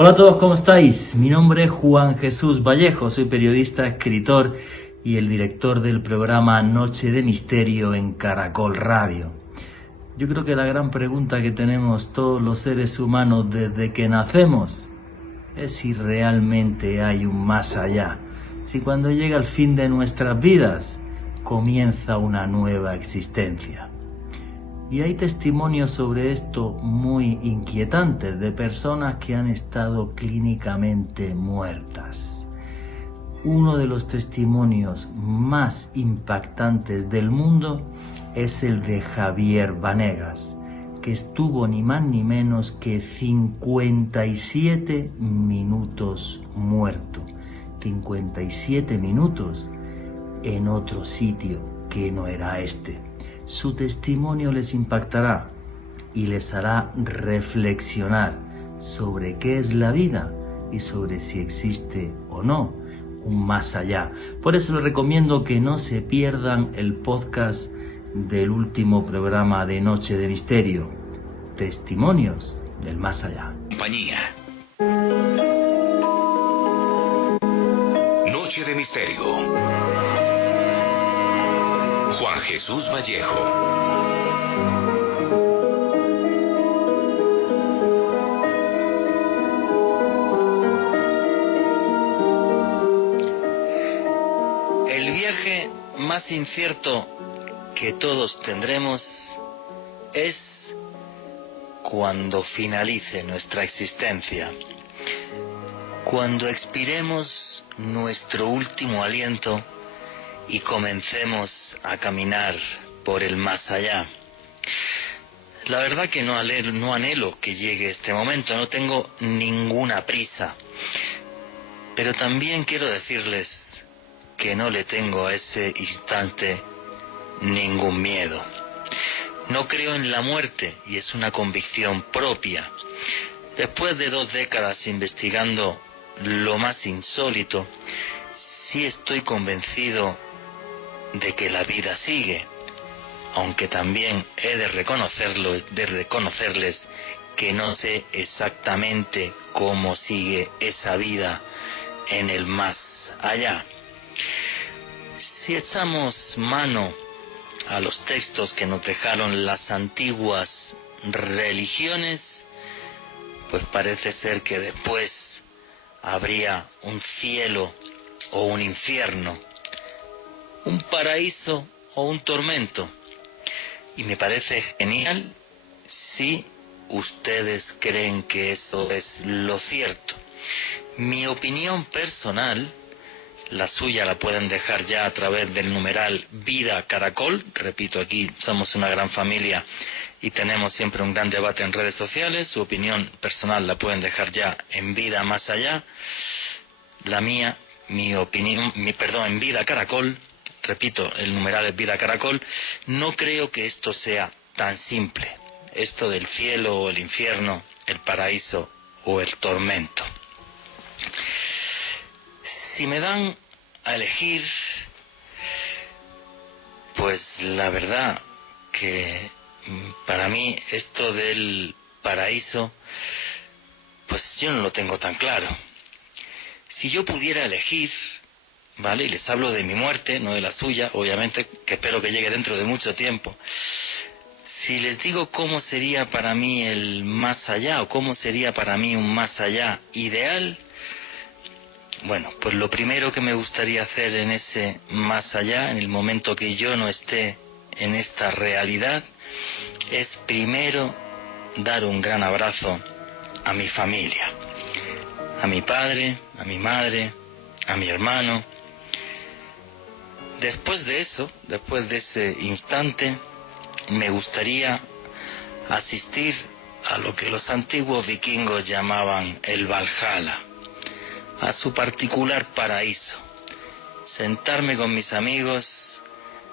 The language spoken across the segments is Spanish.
Hola a todos, ¿cómo estáis? Mi nombre es Juan Jesús Vallejo, soy periodista, escritor y el director del programa Noche de Misterio en Caracol Radio. Yo creo que la gran pregunta que tenemos todos los seres humanos desde que nacemos es si realmente hay un más allá, si cuando llega el fin de nuestras vidas comienza una nueva existencia. Y hay testimonios sobre esto muy inquietantes de personas que han estado clínicamente muertas. Uno de los testimonios más impactantes del mundo es el de Javier Vanegas, que estuvo ni más ni menos que 57 minutos muerto. 57 minutos en otro sitio que no era este. Su testimonio les impactará y les hará reflexionar sobre qué es la vida y sobre si existe o no un más allá. Por eso les recomiendo que no se pierdan el podcast del último programa de Noche de Misterio, Testimonios del Más Allá. Compañía. Noche de Misterio. Juan Jesús Vallejo. El viaje más incierto que todos tendremos es cuando finalice nuestra existencia, cuando expiremos nuestro último aliento y comencemos a caminar por el más allá. La verdad que no anhelo que llegue este momento, no tengo ninguna prisa, pero también quiero decirles que no le tengo a ese instante ningún miedo. No creo en la muerte y es una convicción propia. Después de 2 décadas investigando lo más insólito, sí estoy convencido de que la vida sigue, aunque también he de reconocerles que no sé exactamente cómo sigue esa vida en el más allá. Si echamos mano a los textos que nos dejaron las antiguas religiones, pues parece ser que después habría un cielo o un infierno, un paraíso o un tormento. Y me parece genial si ustedes creen que eso es lo cierto. Mi opinión personal, la suya la pueden dejar ya a través del numeral Vida Caracol. Repito, aquí somos una gran familia y tenemos siempre un gran debate en redes sociales. Su opinión personal la pueden dejar ya en Vida Más Allá. La mía, en Vida Caracol. Repito, el numeral es Vida Caracol. No creo que esto sea tan simple, esto del cielo o el infierno, el paraíso o el tormento. Si me dan a elegir, pues la verdad que para mí esto del paraíso, pues yo no lo tengo tan claro. Si yo pudiera elegir, ¿vale? Y les hablo de mi muerte, no de la suya, obviamente, que espero que llegue dentro de mucho tiempo. Si les digo cómo sería para mí el más allá, o cómo sería para mí un más allá ideal, bueno, pues lo primero que me gustaría hacer en ese más allá, en el momento que yo no esté en esta realidad, es primero dar un gran abrazo a mi familia, a mi padre, a mi madre, a mi hermano. Después de eso, después de ese instante, me gustaría asistir a lo que los antiguos vikingos llamaban el Valhalla, a su particular paraíso, sentarme con mis amigos,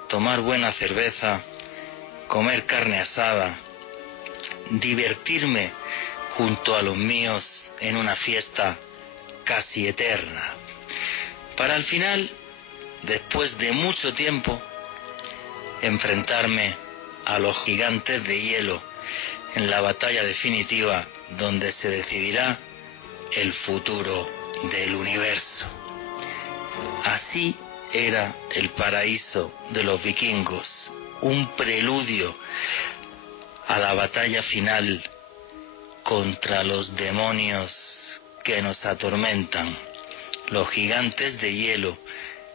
tomar buena cerveza, comer carne asada, divertirme junto a los míos en una fiesta casi eterna, para al final, después de mucho tiempo, enfrentarme a los gigantes de hielo en la batalla definitiva donde se decidirá el futuro del universo. Así era el paraíso de los vikingos, un preludio a la batalla final contra los demonios que nos atormentan, los gigantes de hielo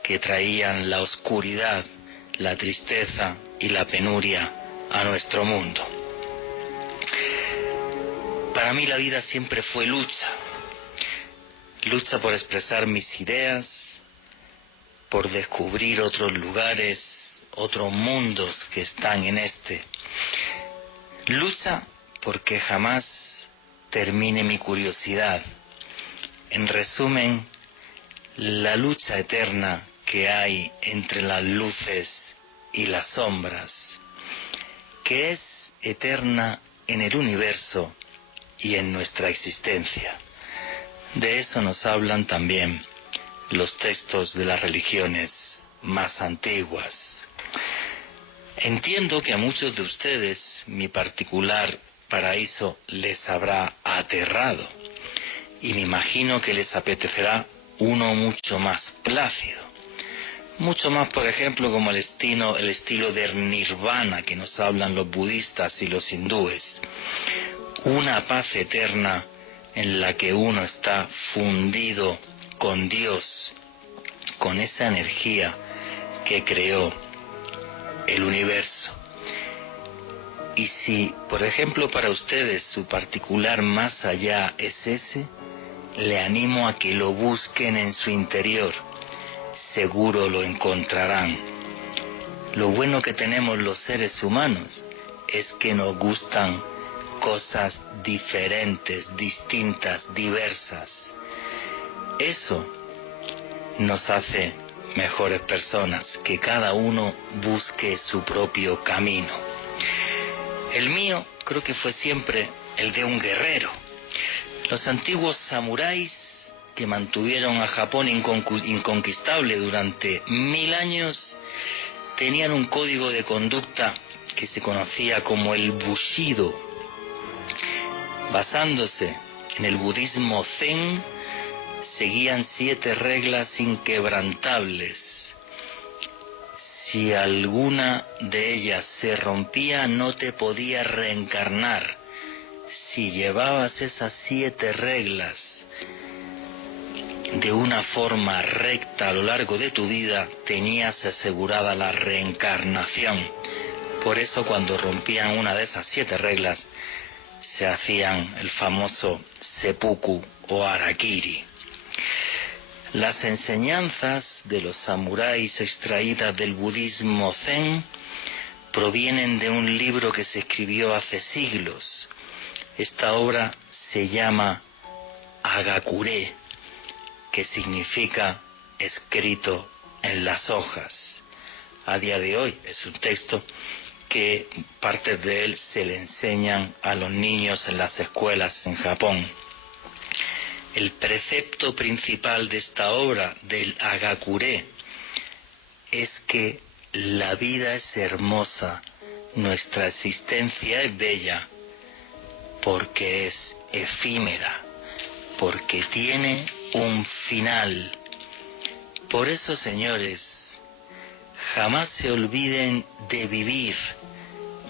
que traían la oscuridad, la tristeza y la penuria a nuestro mundo. Para mí la vida siempre fue lucha, lucha por expresar mis ideas, por descubrir otros lugares, otros mundos que están en este. Lucha porque jamás termine mi curiosidad. En resumen, la lucha eterna que hay entre las luces y las sombras, que es eterna en el universo y en nuestra existencia. De eso nos hablan también los textos de las religiones más antiguas. Entiendo que a muchos de ustedes mi particular paraíso les habrá aterrado, y me imagino que les apetecerá uno mucho más plácido, mucho más, por ejemplo, como el estilo de nirvana que nos hablan los budistas y los hindúes, una paz eterna en la que uno está fundido con Dios, con esa energía que creó el universo. Y si, por ejemplo, para ustedes su particular más allá es ese, le animo a que lo busquen en su interior. Seguro lo encontrarán. Lo bueno que tenemos los seres humanos es que nos gustan cosas diferentes, distintas, diversas. Eso nos hace mejores personas, que cada uno busque su propio camino. El mío creo que fue siempre el de un guerrero. Los antiguos samuráis que mantuvieron a Japón inconquistable durante 1000 años tenían un código de conducta que se conocía como el Bushido. Basándose en el budismo Zen, seguían 7 reglas inquebrantables. Si alguna de ellas se rompía, no te podías reencarnar. Si llevabas esas 7 reglas de una forma recta a lo largo de tu vida, tenías asegurada la reencarnación. Por eso, cuando rompían una de esas 7 reglas, se hacían el famoso seppuku o harakiri. Las enseñanzas de los samuráis extraídas del budismo Zen provienen de un libro que se escribió hace siglos. Esta obra se llama Hagakure, que significa escrito en las hojas. A día de hoy es un texto que partes de él se le enseñan a los niños en las escuelas en Japón. El precepto principal de esta obra, del Hagakure, es que la vida es hermosa, nuestra existencia es bella, porque es efímera, porque tiene un final. Por eso, señores, jamás se olviden de vivir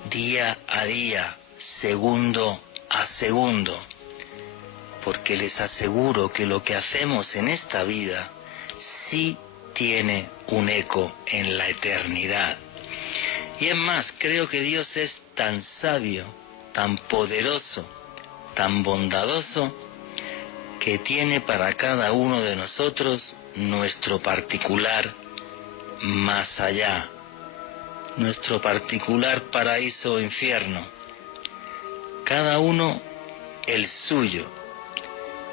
día a día, segundo a segundo, porque les aseguro que lo que hacemos en esta vida sí tiene un eco en la eternidad. Y es más, creo que Dios es tan sabio, tan poderoso, tan bondadoso, que tiene para cada uno de nosotros nuestro particular más allá, nuestro particular paraíso o infierno, cada uno el suyo.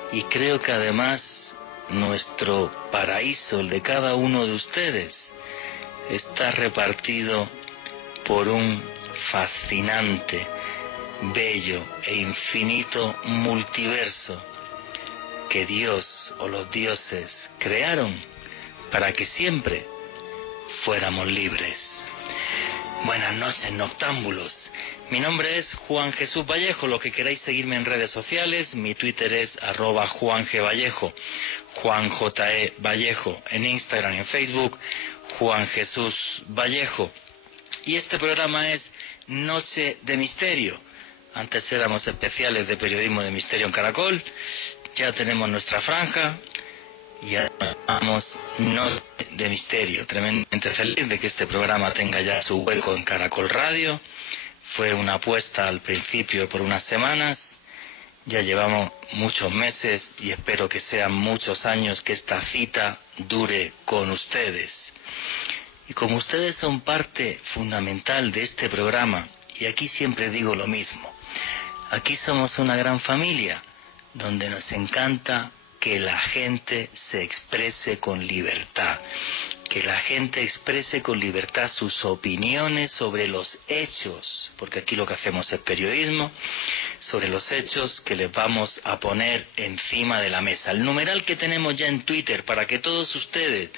Y creo que además nuestro paraíso, el de cada uno de ustedes, está repartido por un fascinante, bello e infinito multiverso que Dios o los dioses crearon para que siempre fuéramos libres. Buenas noches, noctámbulos. Mi nombre es Juan Jesús Vallejo. Lo que queráis seguirme en redes sociales, mi Twitter es @JuanGVallejo, Juan J.E. Vallejo, en Instagram y en Facebook, Juan Jesús Vallejo. Y este programa es Noche de Misterio. Antes éramos especiales de periodismo de misterio en Caracol, ya tenemos nuestra franja y ahora llamamos Noche de Misterio. Tremendamente feliz de que este programa tenga ya su hueco en Caracol Radio. Fue una apuesta al principio por unas semanas, ya llevamos muchos meses y espero que sean muchos años que esta cita dure con ustedes. Y como ustedes son parte fundamental de este programa, y aquí siempre digo lo mismo, aquí somos una gran familia, donde nos encanta que la gente se exprese con libertad, que la gente exprese con libertad sus opiniones sobre los hechos, porque aquí lo que hacemos es periodismo, sobre los hechos que les vamos a poner encima de la mesa. El numeral que tenemos ya en Twitter para que todos ustedes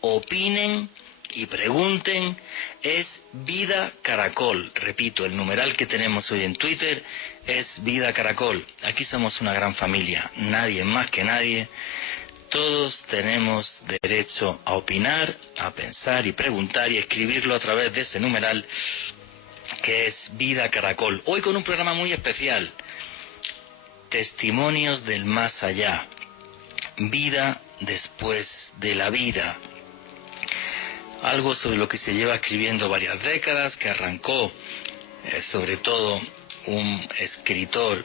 opinen y pregunten es Vida Caracol. Repito, el numeral que tenemos hoy en Twitter es Vida Caracol. Aquí somos una gran familia, nadie más que nadie. Todos tenemos derecho a opinar, a pensar y preguntar y escribirlo a través de ese numeral que es Vida Caracol. Hoy con un programa muy especial, Testimonios del Más Allá, vida después de la vida. Algo sobre lo que se lleva escribiendo varias décadas, que arrancó sobre todo un escritor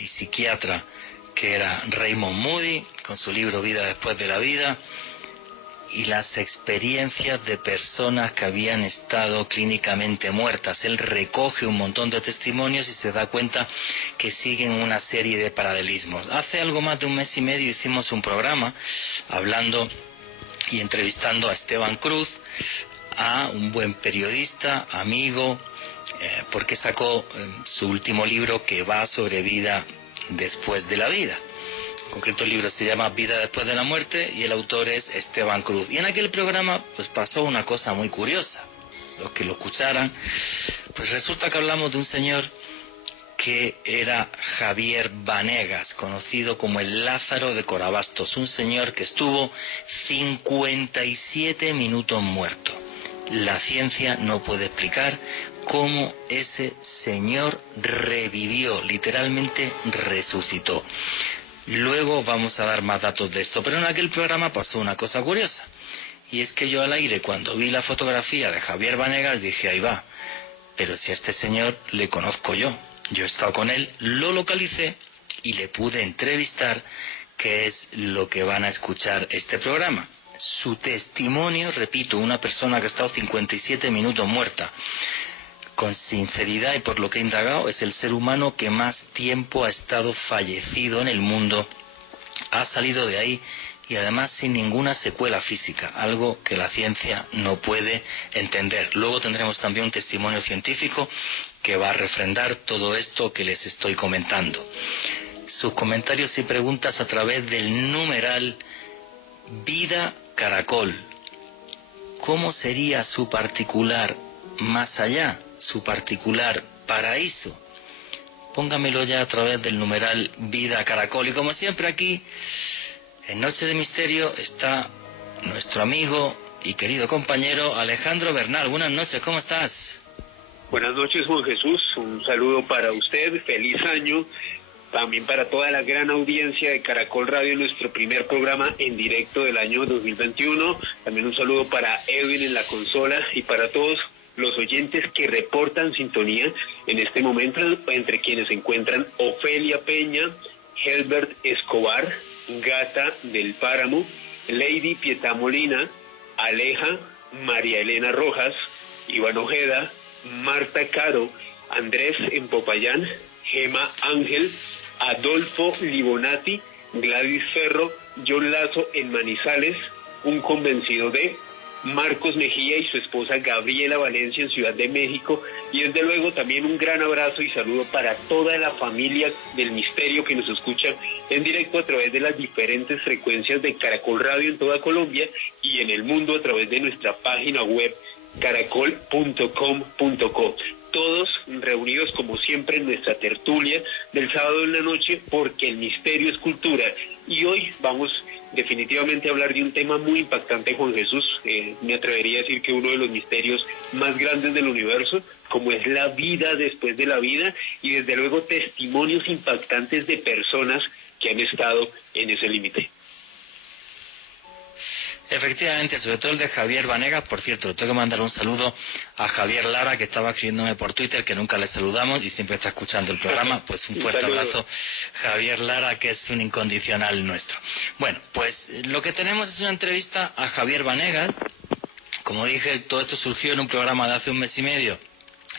y psiquiatra que era Raymond Moody, con su libro Vida después de la vida, y las experiencias de personas que habían estado clínicamente muertas. Él recoge un montón de testimonios y se da cuenta que siguen una serie de paralelismos. Hace algo más de un mes y medio hicimos un programa hablando y entrevistando a Esteban Cruz, a un buen periodista, amigo, porque sacó su último libro que va sobre vida después de la vida. En concreto el libro se llama Vida después de la muerte y el autor es Esteban Cruz. Y en aquel programa pues pasó una cosa muy curiosa. Los que lo escucharan, pues resulta que hablamos de un señor que era Javier Vanegas, conocido como el Lázaro de Corabastos, un señor que estuvo 57 minutos muerto. La ciencia no puede explicar cómo ese señor revivió, literalmente resucitó. Luego vamos a dar más datos de esto, pero en aquel programa pasó una cosa curiosa, y es que yo al aire, cuando vi la fotografía de Javier Vanegas, dije, ahí va, pero si a este señor le conozco yo he estado con él, lo localicé y le pude entrevistar, que es lo que van a escuchar este programa. Su testimonio, repito, una persona que ha estado 57 minutos muerta, con sinceridad y por lo que he indagado, es el ser humano que más tiempo ha estado fallecido en el mundo, ha salido de ahí y además sin ninguna secuela física, algo que la ciencia no puede entender. Luego tendremos también un testimonio científico que va a refrendar todo esto que les estoy comentando. Sus comentarios y preguntas a través del numeral Vida Caracol. ¿Cómo sería su particular más allá, su particular paraíso? Póngamelo ya a través del numeral Vida Caracol. Y como siempre aquí, en Noche de Misterio, está nuestro amigo y querido compañero Alejandro Bernal. Buenas noches, ¿cómo estás? Buenas noches, Juan Jesús. Un saludo para usted, feliz año. También para toda la gran audiencia de Caracol Radio, nuestro primer programa en directo del año 2021. También un saludo para Edwin en la consola y para todos los oyentes que reportan sintonía en este momento, entre quienes se encuentran Ofelia Peña, Helbert Escobar, Gata del Páramo, Lady Pietá Molina, Aleja, María Elena Rojas, Iván Ojeda, Marta Caro, Andrés en Popayán, Gema Ángel, Adolfo Libonati, Gladys Ferro, John Lazo en Manizales, un convencido de Marcos Mejía y su esposa Gabriela Valencia en Ciudad de México, y desde luego también un gran abrazo y saludo para toda la familia del misterio que nos escucha en directo a través de las diferentes frecuencias de Caracol Radio en toda Colombia y en el mundo a través de nuestra página web caracol.com.co. todos reunidos como siempre en nuestra tertulia del sábado en la noche, porque el misterio es cultura. Y hoy vamos definitivamente a hablar de un tema muy impactante, Juan Jesús. Me atrevería a decir que uno de los misterios más grandes del universo, como es la vida después de la vida, y desde luego testimonios impactantes de personas que han estado en ese límite. Efectivamente, sobre todo el de Javier Vanegas. Por cierto, le tengo que mandar un saludo a Javier Lara, que estaba escribiéndome por Twitter, que nunca le saludamos y siempre está escuchando el programa. Pues un fuerte abrazo, Javier Lara, que es un incondicional nuestro. Bueno, pues lo que tenemos es una entrevista a Javier Vanegas. Como dije, todo esto surgió en un programa de hace un mes y medio.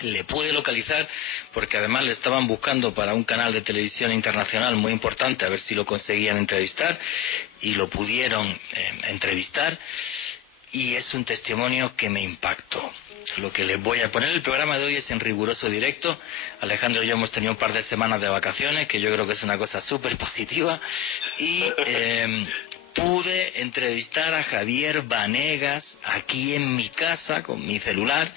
Le pude localizar porque además le estaban buscando para un canal de televisión internacional muy importante, a ver si lo conseguían entrevistar, y lo pudieron entrevistar, y es un testimonio que me impactó. Lo que les voy a poner, el programa de hoy es en riguroso directo. Alejandro y yo hemos tenido un par de semanas de vacaciones, que yo creo que es una cosa súper positiva, y pude entrevistar a Javier Vanegas aquí en mi casa con mi celular,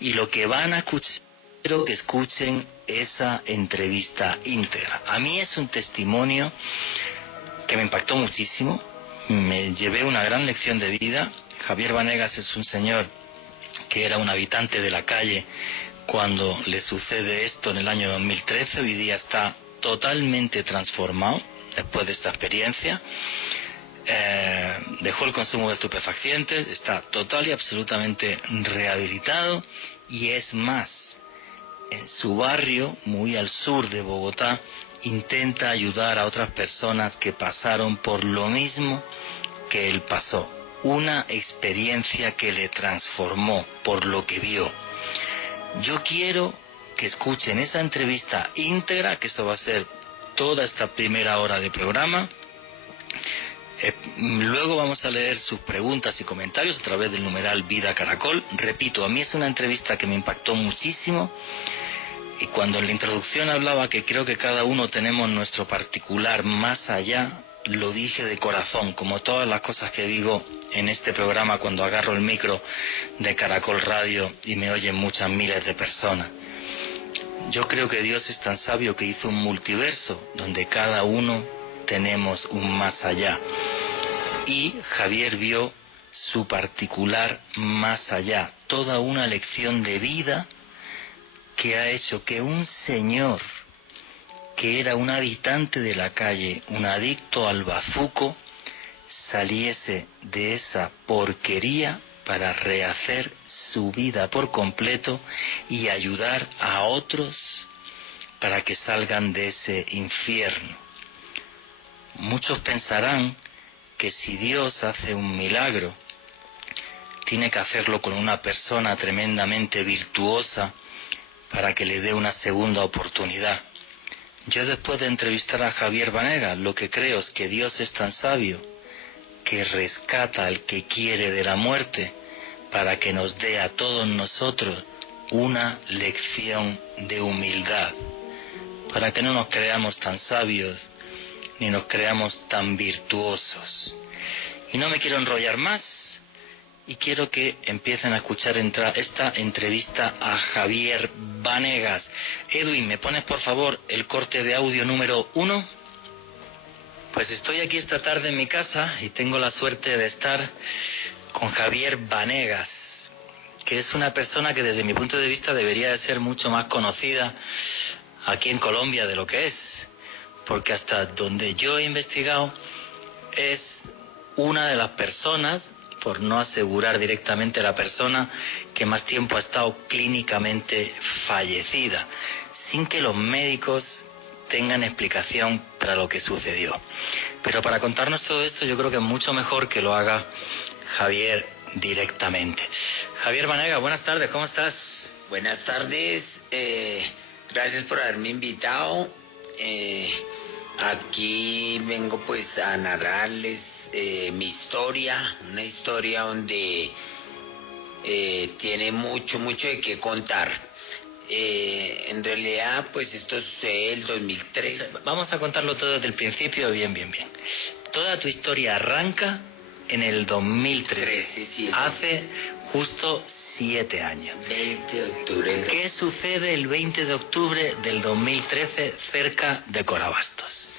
y lo que van a escuchar, quiero que escuchen esa entrevista íntegra. A mí es un testimonio que me impactó muchísimo, me llevé una gran lección de vida. Javier Vanegas es un señor que era un habitante de la calle cuando le sucede esto en el año 2013, hoy día está totalmente transformado después de esta experiencia. Dejó el consumo de estupefacientes, está total y absolutamente rehabilitado, y es más, en su barrio, muy al sur de Bogotá, intenta ayudar a otras personas que pasaron por lo mismo que él pasó. Una experiencia que le transformó por lo que vio. Yo quiero que escuchen esa entrevista íntegra, que eso va a ser toda esta primera hora de programa. Luego vamos a leer sus preguntas y comentarios a través del numeral Vida Caracol. Repito, a mí es una entrevista que me impactó muchísimo, y cuando en la introducción hablaba que creo que cada uno tenemos nuestro particular más allá, lo dije de corazón, como todas las cosas que digo en este programa cuando agarro el micro de Caracol Radio y me oyen muchas miles de personas. Yo creo que Dios es tan sabio que hizo un multiverso donde cada uno tenemos un más allá, y Javier vio su particular más allá, toda una lección de vida que ha hecho que un señor que era un habitante de la calle, un adicto al bazuco, saliese de esa porquería para rehacer su vida por completo y ayudar a otros para que salgan de ese infierno. Muchos pensarán que si Dios hace un milagro, tiene que hacerlo con una persona tremendamente virtuosa para que le dé una segunda oportunidad. Yo, después de entrevistar a Javier Vanegas, lo que creo es que Dios es tan sabio que rescata al que quiere de la muerte para que nos dé a todos nosotros una lección de humildad, para que no nos creamos tan sabios ni nos creamos tan virtuosos. Y no me quiero enrollar más, y quiero que empiecen a escuchar esta entrevista a Javier Vanegas. Edwin, ¿me pones por favor el corte de audio número 1? Pues estoy aquí esta tarde en mi casa y tengo la suerte de estar con Javier Vanegas, que es una persona que desde mi punto de vista debería de ser mucho más conocida aquí en Colombia de lo que es, porque hasta donde yo he investigado es una de las personas, por no asegurar directamente la persona, que más tiempo ha estado clínicamente fallecida, sin que los médicos tengan explicación para lo que sucedió. Pero para contarnos todo esto, yo creo que es mucho mejor que lo haga Javier directamente. Javier Vanegas, buenas tardes, ¿cómo estás? Buenas tardes, gracias por haberme invitado. Aquí vengo pues a narrarles mi historia, una historia donde tiene mucho de qué contar. En realidad pues esto sucede el 2003. Vamos a contarlo todo desde el principio, bien. Toda tu historia arranca en el 2003. Sí. Hace justo 7 años. 20 de octubre. ¿Qué sucede el 20 de octubre del 2013 cerca de Corabastos?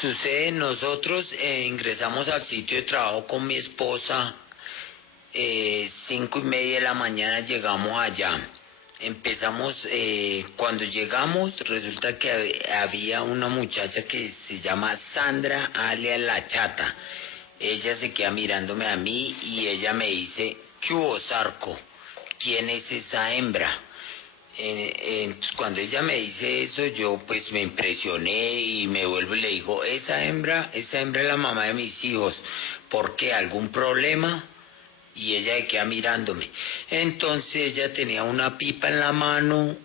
Sucede, nosotros ingresamos al sitio de trabajo con mi esposa, 5:30 de la mañana llegamos allá. Empezamos, cuando llegamos, resulta que había una muchacha que se llama Sandra, alias La Chata. Ella se queda mirándome a mí y ella me dice, ¿qué hubo, Zarco? ¿Quién es esa hembra? Pues cuando ella me dice eso, yo pues me impresioné y me vuelvo y le digo, esa hembra es la mamá de mis hijos. ¿Por qué? ¿Algún problema? Y ella se queda mirándome. Entonces ella tenía una pipa en la mano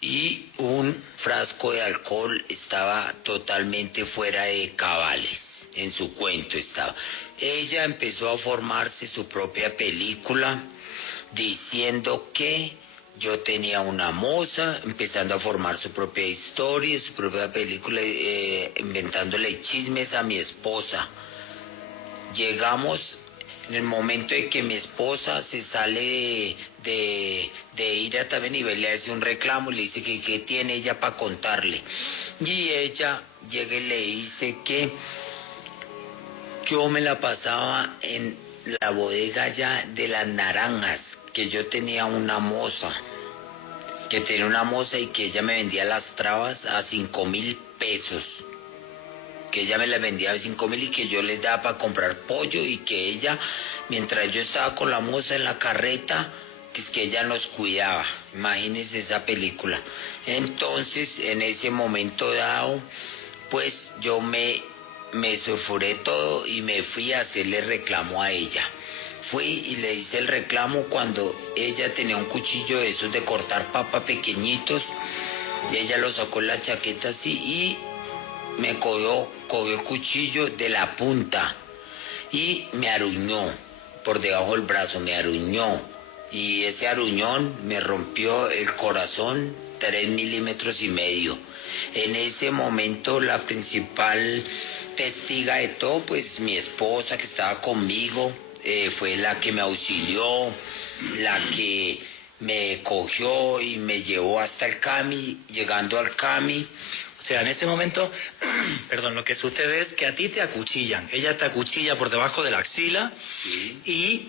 y un frasco de alcohol, estaba totalmente fuera de cabales, en su cuento estaba. Ella empezó a formarse su propia película diciendo que yo tenía una moza, empezando a formar su propia historia, su propia película, inventándole chismes a mi esposa. Llegamos en el momento en que mi esposa se sale de ir a también y le hace un reclamo, le dice que qué tiene ella para contarle. Y ella llega y le dice que yo me la pasaba en la bodega ya de las naranjas, que yo tenía una moza, y que ella me vendía las trabas a 5.000 pesos. Que ella me las vendía a 5.000 y que yo les daba para comprar pollo, y que ella, mientras yo estaba con la moza en la carreta, que es que ella nos cuidaba. Imagínense esa película. Entonces, en ese momento dado, pues yo me sulfuré todo y me fui a hacerle reclamo a ella. Fui y le hice el reclamo cuando ella tenía un cuchillo de esos de cortar papa pequeñitos, y ella lo sacó en la chaqueta así y me cogió el cuchillo de la punta y me aruñó por debajo del brazo, me aruñó, y ese aruñón me rompió el corazón 3,5 milímetros. En ese momento la principal testiga de todo, pues mi esposa que estaba conmigo, fue la que me auxilió, la que me cogió y me llevó hasta el CAMI. Llegando al CAMI, O sea, en ese momento, perdón, lo que sucede es que a ti te acuchillan. Ella te acuchilla por debajo de la axila, sí, y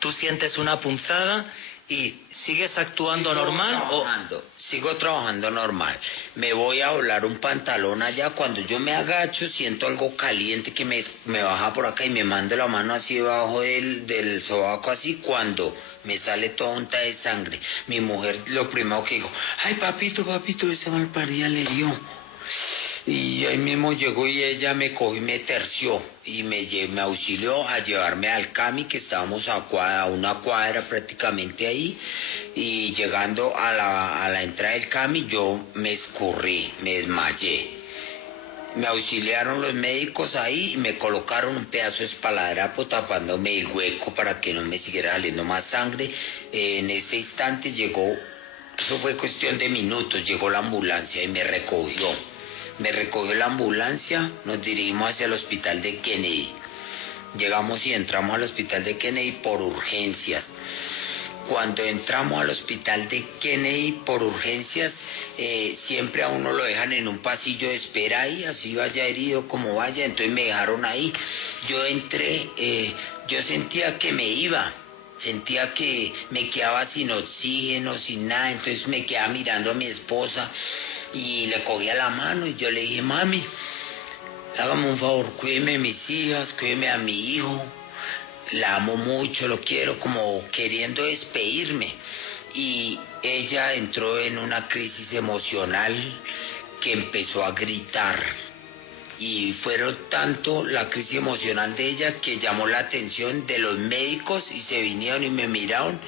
tú sientes una punzada y sigues actuando normal. Sigo trabajando normal. Me voy a volar un pantalón allá. Cuando yo me agacho, siento algo caliente que me baja por acá y me manda la mano así debajo del sobaco, así. Cuando me sale toda unta de sangre, mi mujer lo primero que dijo, ay papito, esa malparida le dio. Y ahí mismo llegó y ella me cogió y me terció y me auxilió a llevarme al CAMI, que estábamos a una cuadra prácticamente ahí. Y llegando a la entrada del CAMI, yo me escurrí, me desmayé. Me auxiliaron los médicos ahí y me colocaron un pedazo de esparadrapo tapándome el hueco para que no me siguiera saliendo más sangre. En ese instante llegó, eso fue cuestión de minutos, llegó la ambulancia y me recogió. Me recogió la ambulancia, nos dirigimos hacia el hospital de Kennedy. Llegamos y entramos al hospital de Kennedy por urgencias. Cuando entramos al hospital de Kennedy por urgencias, siempre a uno lo dejan en un pasillo de espera ahí, así vaya herido como vaya. Entonces me dejaron ahí. Yo entré, yo sentía que me iba. Sentía que me quedaba sin oxígeno, sin nada. Entonces me quedaba mirando a mi esposa y le cogía la mano y yo le dije, mami, hágame un favor, cuídeme a mis hijas, cuídeme a mi hijo, la amo mucho, lo quiero, como queriendo despedirme. Y ella entró en una crisis emocional que empezó a gritar. Y fueron tanto la crisis emocional de ella que llamó la atención de los médicos y se vinieron y me miraron.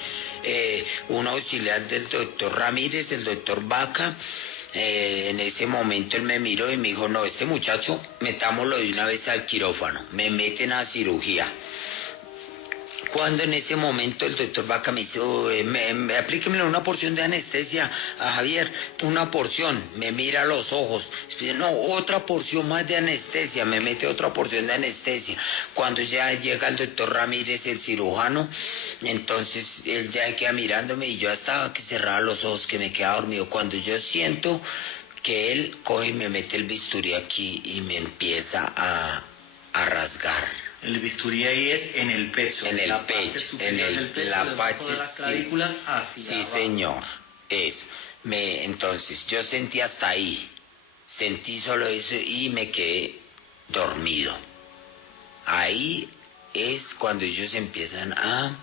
Un auxiliar del doctor Ramírez, el doctor Vaca, en ese momento él me miró y me dijo, no, este muchacho metámoslo de una vez al quirófano. Me meten a cirugía. cuando en ese momento el doctor Vaca me dice, aplíquemele una porción de anestesia a Javier, una porción, me mira a los ojos, no, otra porción más de anestesia, me mete otra porción de anestesia. Cuando ya llega el doctor Ramírez, el cirujano, entonces él ya queda mirándome y yo estaba que cerraba los ojos, que me quedaba dormido. Cuando yo siento que él coge y me mete el bisturí aquí y me empieza a rasgar. El bisturí ahí es en el pecho. En el pecho, la parte de la clavícula hacia sí, abajo. señor, eso. Entonces, yo sentí hasta ahí, sentí solo eso y me quedé dormido. Ahí es cuando ellos empiezan a...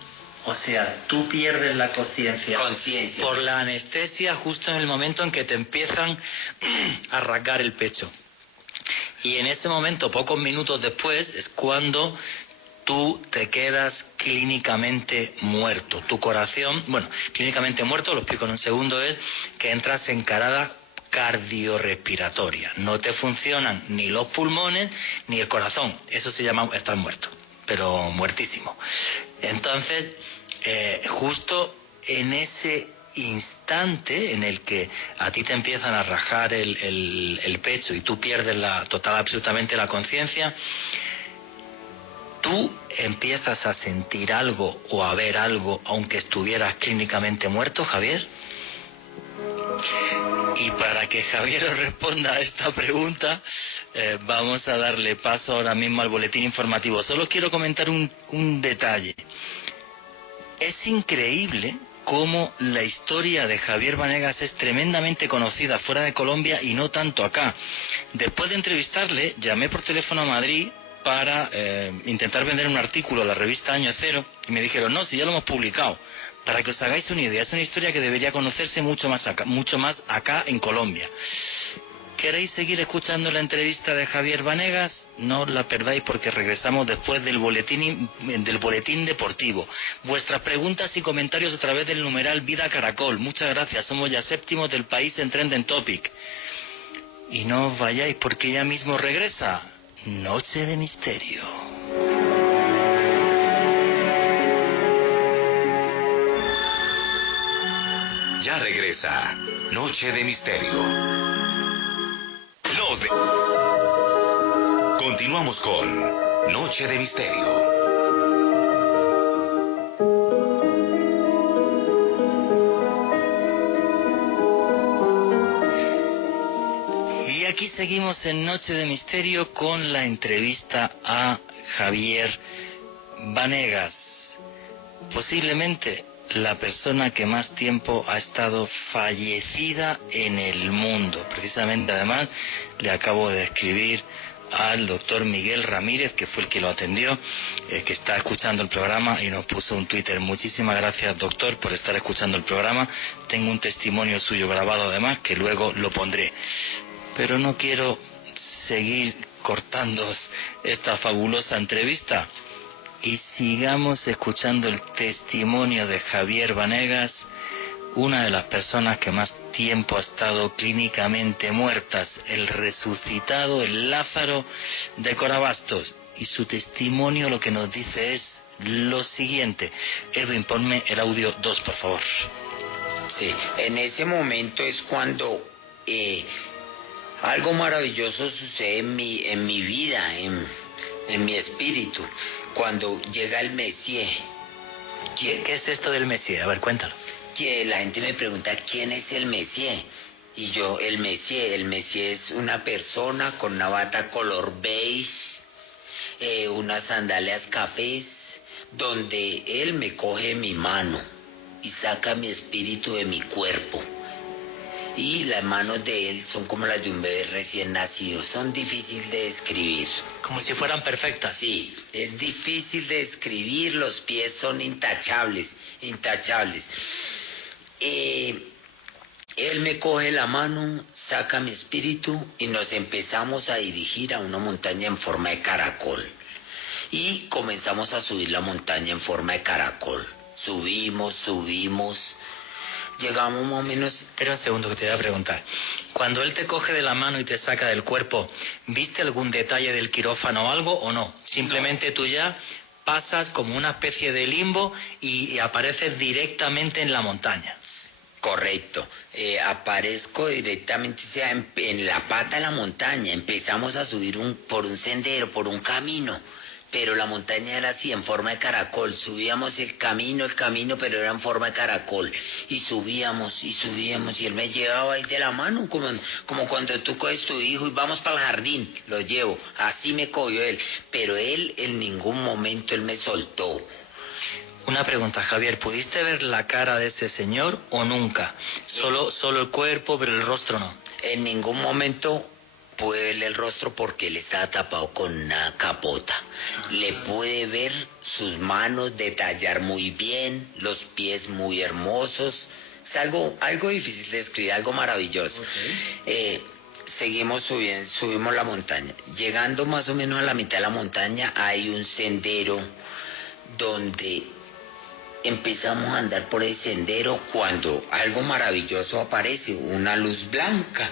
O sea, tú pierdes la conciencia. Conciencia. Por la anestesia justo en el momento en que te empiezan a rasgar el pecho. Y en ese momento, pocos minutos después, es cuando tú te quedas clínicamente muerto. Tu corazón, bueno, clínicamente muerto, lo explico en un segundo, es que entras en parada cardiorrespiratoria. No te funcionan ni los pulmones ni el corazón. Eso se llama estar muerto, pero muertísimo. Entonces, justo en ese instante en el que a ti te empiezan a rajar el pecho y tú pierdes absolutamente la conciencia, tú empiezas a sentir algo o a ver algo aunque estuvieras clínicamente muerto, Javier. Y para que Javier os responda a esta pregunta, vamos a darle paso ahora mismo al boletín informativo. Solo quiero comentar un detalle. Es increíble cómo la historia de Javier Vanegas es tremendamente conocida fuera de Colombia y no tanto acá. Después de entrevistarle, llamé por teléfono a Madrid para intentar vender un artículo a la revista Año Cero y me dijeron, no, si ya lo hemos publicado. Para que os hagáis una idea, es una historia que debería conocerse mucho más acá en Colombia. ¿Queréis seguir escuchando la entrevista de Javier Vanegas? No la perdáis porque regresamos después del boletín deportivo. Vuestras preguntas y comentarios a través del numeral Vida Caracol. Muchas gracias, somos ya séptimos del país en Trending Topic. Y no os vayáis porque ya mismo regresa Noche de Misterio. Ya regresa Noche de Misterio. Continuamos con Noche de Misterio. Y aquí seguimos en Noche de Misterio con la entrevista a Javier Vanegas. Posiblemente la persona que más tiempo ha estado fallecida en el mundo. Precisamente, además, le acabo de escribir al doctor Miguel Ramírez, que fue el que lo atendió, que está escuchando el programa y nos puso un Twitter. Muchísimas gracias, doctor, por estar escuchando el programa. Tengo un testimonio suyo grabado, además, que luego lo pondré. Pero no quiero seguir cortando esta fabulosa entrevista. Y sigamos escuchando el testimonio de Javier Vanegas, una de las personas que más tiempo ha estado clínicamente muertas, el resucitado, el Lázaro de Corabastos. Y su testimonio lo que nos dice es lo siguiente. Edwin, ponme el audio 2, por favor. Sí, en ese momento es cuando algo maravilloso sucede en mi vida, en mi espíritu. Cuando llega el Messier. ¿Qué es esto del Messier? A ver, cuéntalo. Que la gente me pregunta, ¿quién es el Messier? Y yo, el Messier es una persona con una bata color beige, unas sandalias cafés, donde él me coge mi mano y saca mi espíritu de mi cuerpo. Y las manos de él son como las de un bebé recién nacido, son difíciles de describir. Como si fueran perfectas. Sí, es difícil de describir, los pies son intachables. Él me coge la mano, saca mi espíritu y nos empezamos a dirigir a una montaña en forma de caracol. Y comenzamos a subir la montaña en forma de caracol. Subimos. Llegamos más o menos... Espera un segundo que te voy a preguntar. Cuando él te coge de la mano y te saca del cuerpo, ¿viste algún detalle del quirófano o algo o no? Simplemente tú ya pasas como una especie de limbo y apareces directamente en la montaña. Correcto, aparezco directamente, o sea, en la pata de la montaña. Empezamos a subir por un sendero, por un camino, pero la montaña era así, en forma de caracol. Subíamos el camino, pero era en forma de caracol. Y subíamos, y él me llevaba ahí de la mano, como cuando tú coges tu hijo y vamos para el jardín, lo llevo. Así me cogió él, pero él en ningún momento él me soltó. Una pregunta, Javier, ¿pudiste ver la cara de ese señor o nunca? Solo el cuerpo, pero el rostro no. En ningún momento pude verle el rostro porque él estaba tapado con una capota. Le pude ver sus manos detallar muy bien, los pies muy hermosos. Es algo difícil de describir, algo maravilloso. Seguimos subiendo, subimos la montaña. Llegando más o menos a la mitad de la montaña hay un sendero donde empezamos a andar por el sendero cuando algo maravilloso aparece, una luz blanca.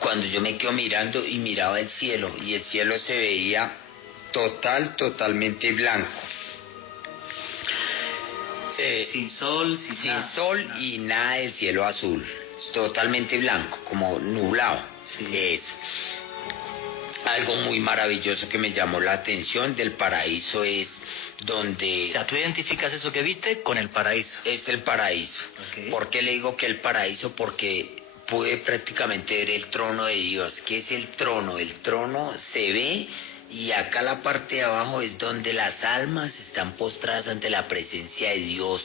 Cuando yo me quedo mirando y miraba el cielo, y el cielo se veía totalmente blanco. Sin sol, sin sol y nada del cielo azul, totalmente blanco, como nublado. Sí. Es algo muy maravilloso que me llamó la atención del paraíso, es donde... O sea, tú identificas eso que viste con el paraíso. Es el paraíso. Okay. ¿Por qué le digo que el paraíso? Porque pude prácticamente ver el trono de Dios. ¿Qué es el trono? El trono se ve, y acá la parte de abajo es donde las almas están postradas ante la presencia de Dios.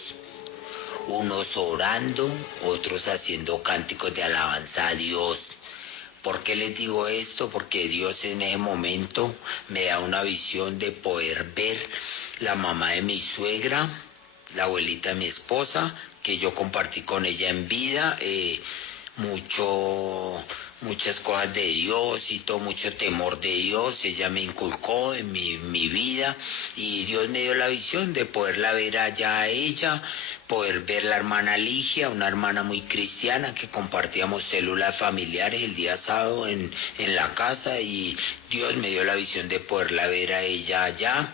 Unos orando, otros haciendo cánticos de alabanza a Dios. ¿Por qué les digo esto? Porque Dios en ese momento me da una visión de poder ver la mamá de mi suegra, la abuelita de mi esposa, que yo compartí con ella en vida, muchas cosas de Dios y todo, mucho temor de Dios. Ella me inculcó en mi vida, y Dios me dio la visión de poderla ver allá a ella, poder ver la hermana Ligia, una hermana muy cristiana que compartíamos células familiares el día sábado en la casa, y Dios me dio la visión de poderla ver a ella allá.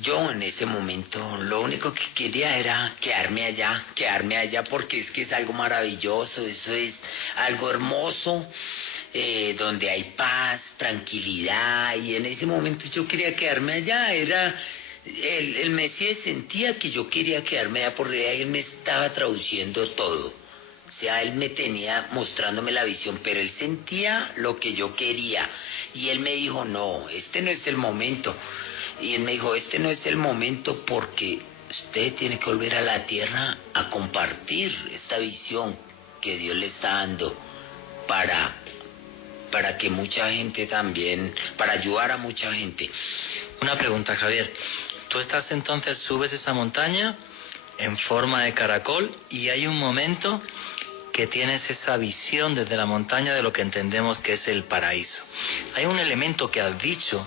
Yo en ese momento lo único que quería era quedarme allá, porque es que es algo maravilloso, eso es algo hermoso, donde hay paz, tranquilidad, y en ese momento yo quería quedarme allá. El Mesías sentía que yo quería quedarme allá, porque él me estaba traduciendo todo. O sea, él me tenía mostrándome la visión, pero él sentía lo que yo quería, y él me dijo, no, este no es el momento. Y él me dijo, este no es el momento, porque usted tiene que volver a la tierra a compartir esta visión que Dios le está dando para que mucha gente también, para ayudar a mucha gente. Una pregunta, Javier. Tú estás entonces, subes esa montaña en forma de caracol, y hay un momento que tienes esa visión desde la montaña de lo que entendemos que es el paraíso. Hay un elemento que has dicho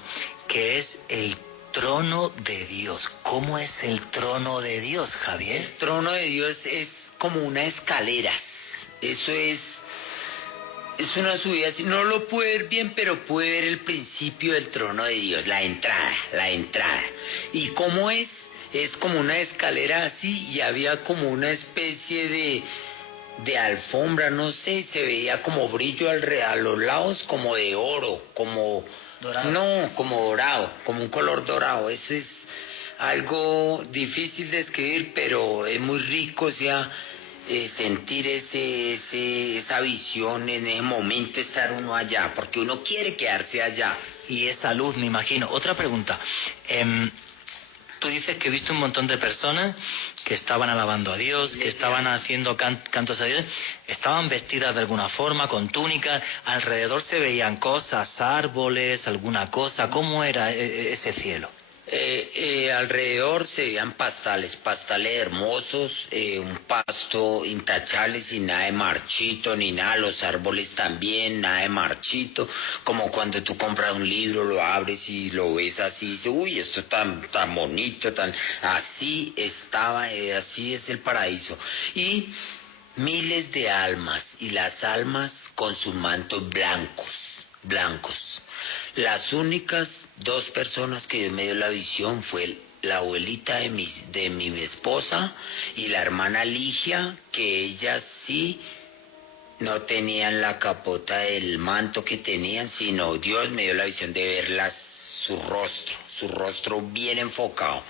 que es el trono de Dios. ¿Cómo es el trono de Dios, Javier? El trono de Dios es como una escalera. Eso es una subida, así no lo pude ver bien, pero pude ver el principio del trono de Dios, la entrada. ¿Y cómo es? Es como una escalera así, y había como una especie de alfombra, no sé, se veía como brillo a los lados, como de oro, como... ¿Dorado? No, como dorado, como un color dorado. Eso es algo difícil de escribir, pero es muy rico, o sea, sentir esa visión en ese momento, estar uno allá, porque uno quiere quedarse allá. Y esa luz, me imagino. Otra pregunta. Tú dices que viste un montón de personas que estaban alabando a Dios, que estaban haciendo cantos a Dios, estaban vestidas de alguna forma, con túnicas, alrededor se veían cosas, árboles, alguna cosa. ¿Cómo era ese cielo? Alrededor se veían pastales hermosos, un pasto intachable, sin nada de marchito ni nada, los árboles también, nada de marchito, como cuando tú compras un libro, lo abres y lo ves así, y dices, uy, esto tan bonito, así estaba, así es el paraíso. Y miles de almas, y las almas con sus mantos blancos. Las únicas dos personas que Dios me dio la visión fue la abuelita de mi esposa y la hermana Ligia, que ellas sí no tenían la capota del manto que tenían, sino Dios me dio la visión de verlas, su rostro bien enfocado,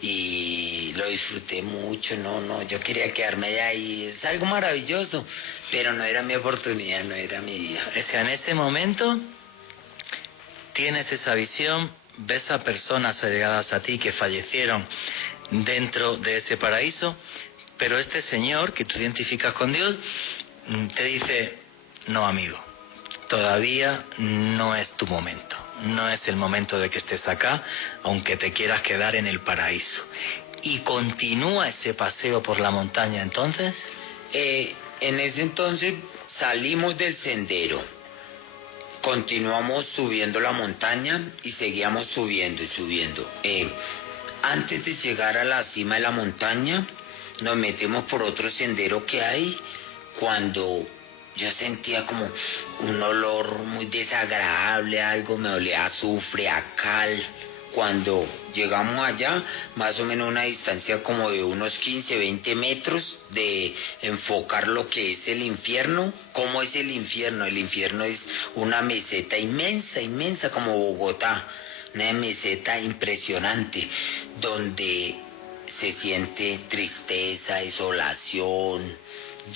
y lo disfruté mucho. Yo quería quedarme allá y es algo maravilloso, pero no era mi oportunidad, no era mi día. O sea, en ese momento tienes esa visión, ves a personas allegadas a ti que fallecieron dentro de ese paraíso, pero este Señor que tú identificas con Dios te dice: no, amigo, todavía no es tu momento, no es el momento de que estés acá, aunque te quieras quedar en el paraíso. Y continúa ese paseo por la montaña. Entonces, en ese entonces salimos del sendero, continuamos subiendo la montaña y seguíamos subiendo y subiendo. Antes de llegar a la cima de la montaña, nos metemos por otro sendero que hay, cuando yo sentía como un olor muy desagradable, algo me olía a azufre, a cal. Cuando llegamos allá, más o menos una distancia como de unos 15, 20 metros, de enfocar lo que es el infierno. ¿Cómo es el infierno? El infierno es una meseta inmensa, inmensa como Bogotá, una meseta impresionante, donde se siente tristeza, desolación,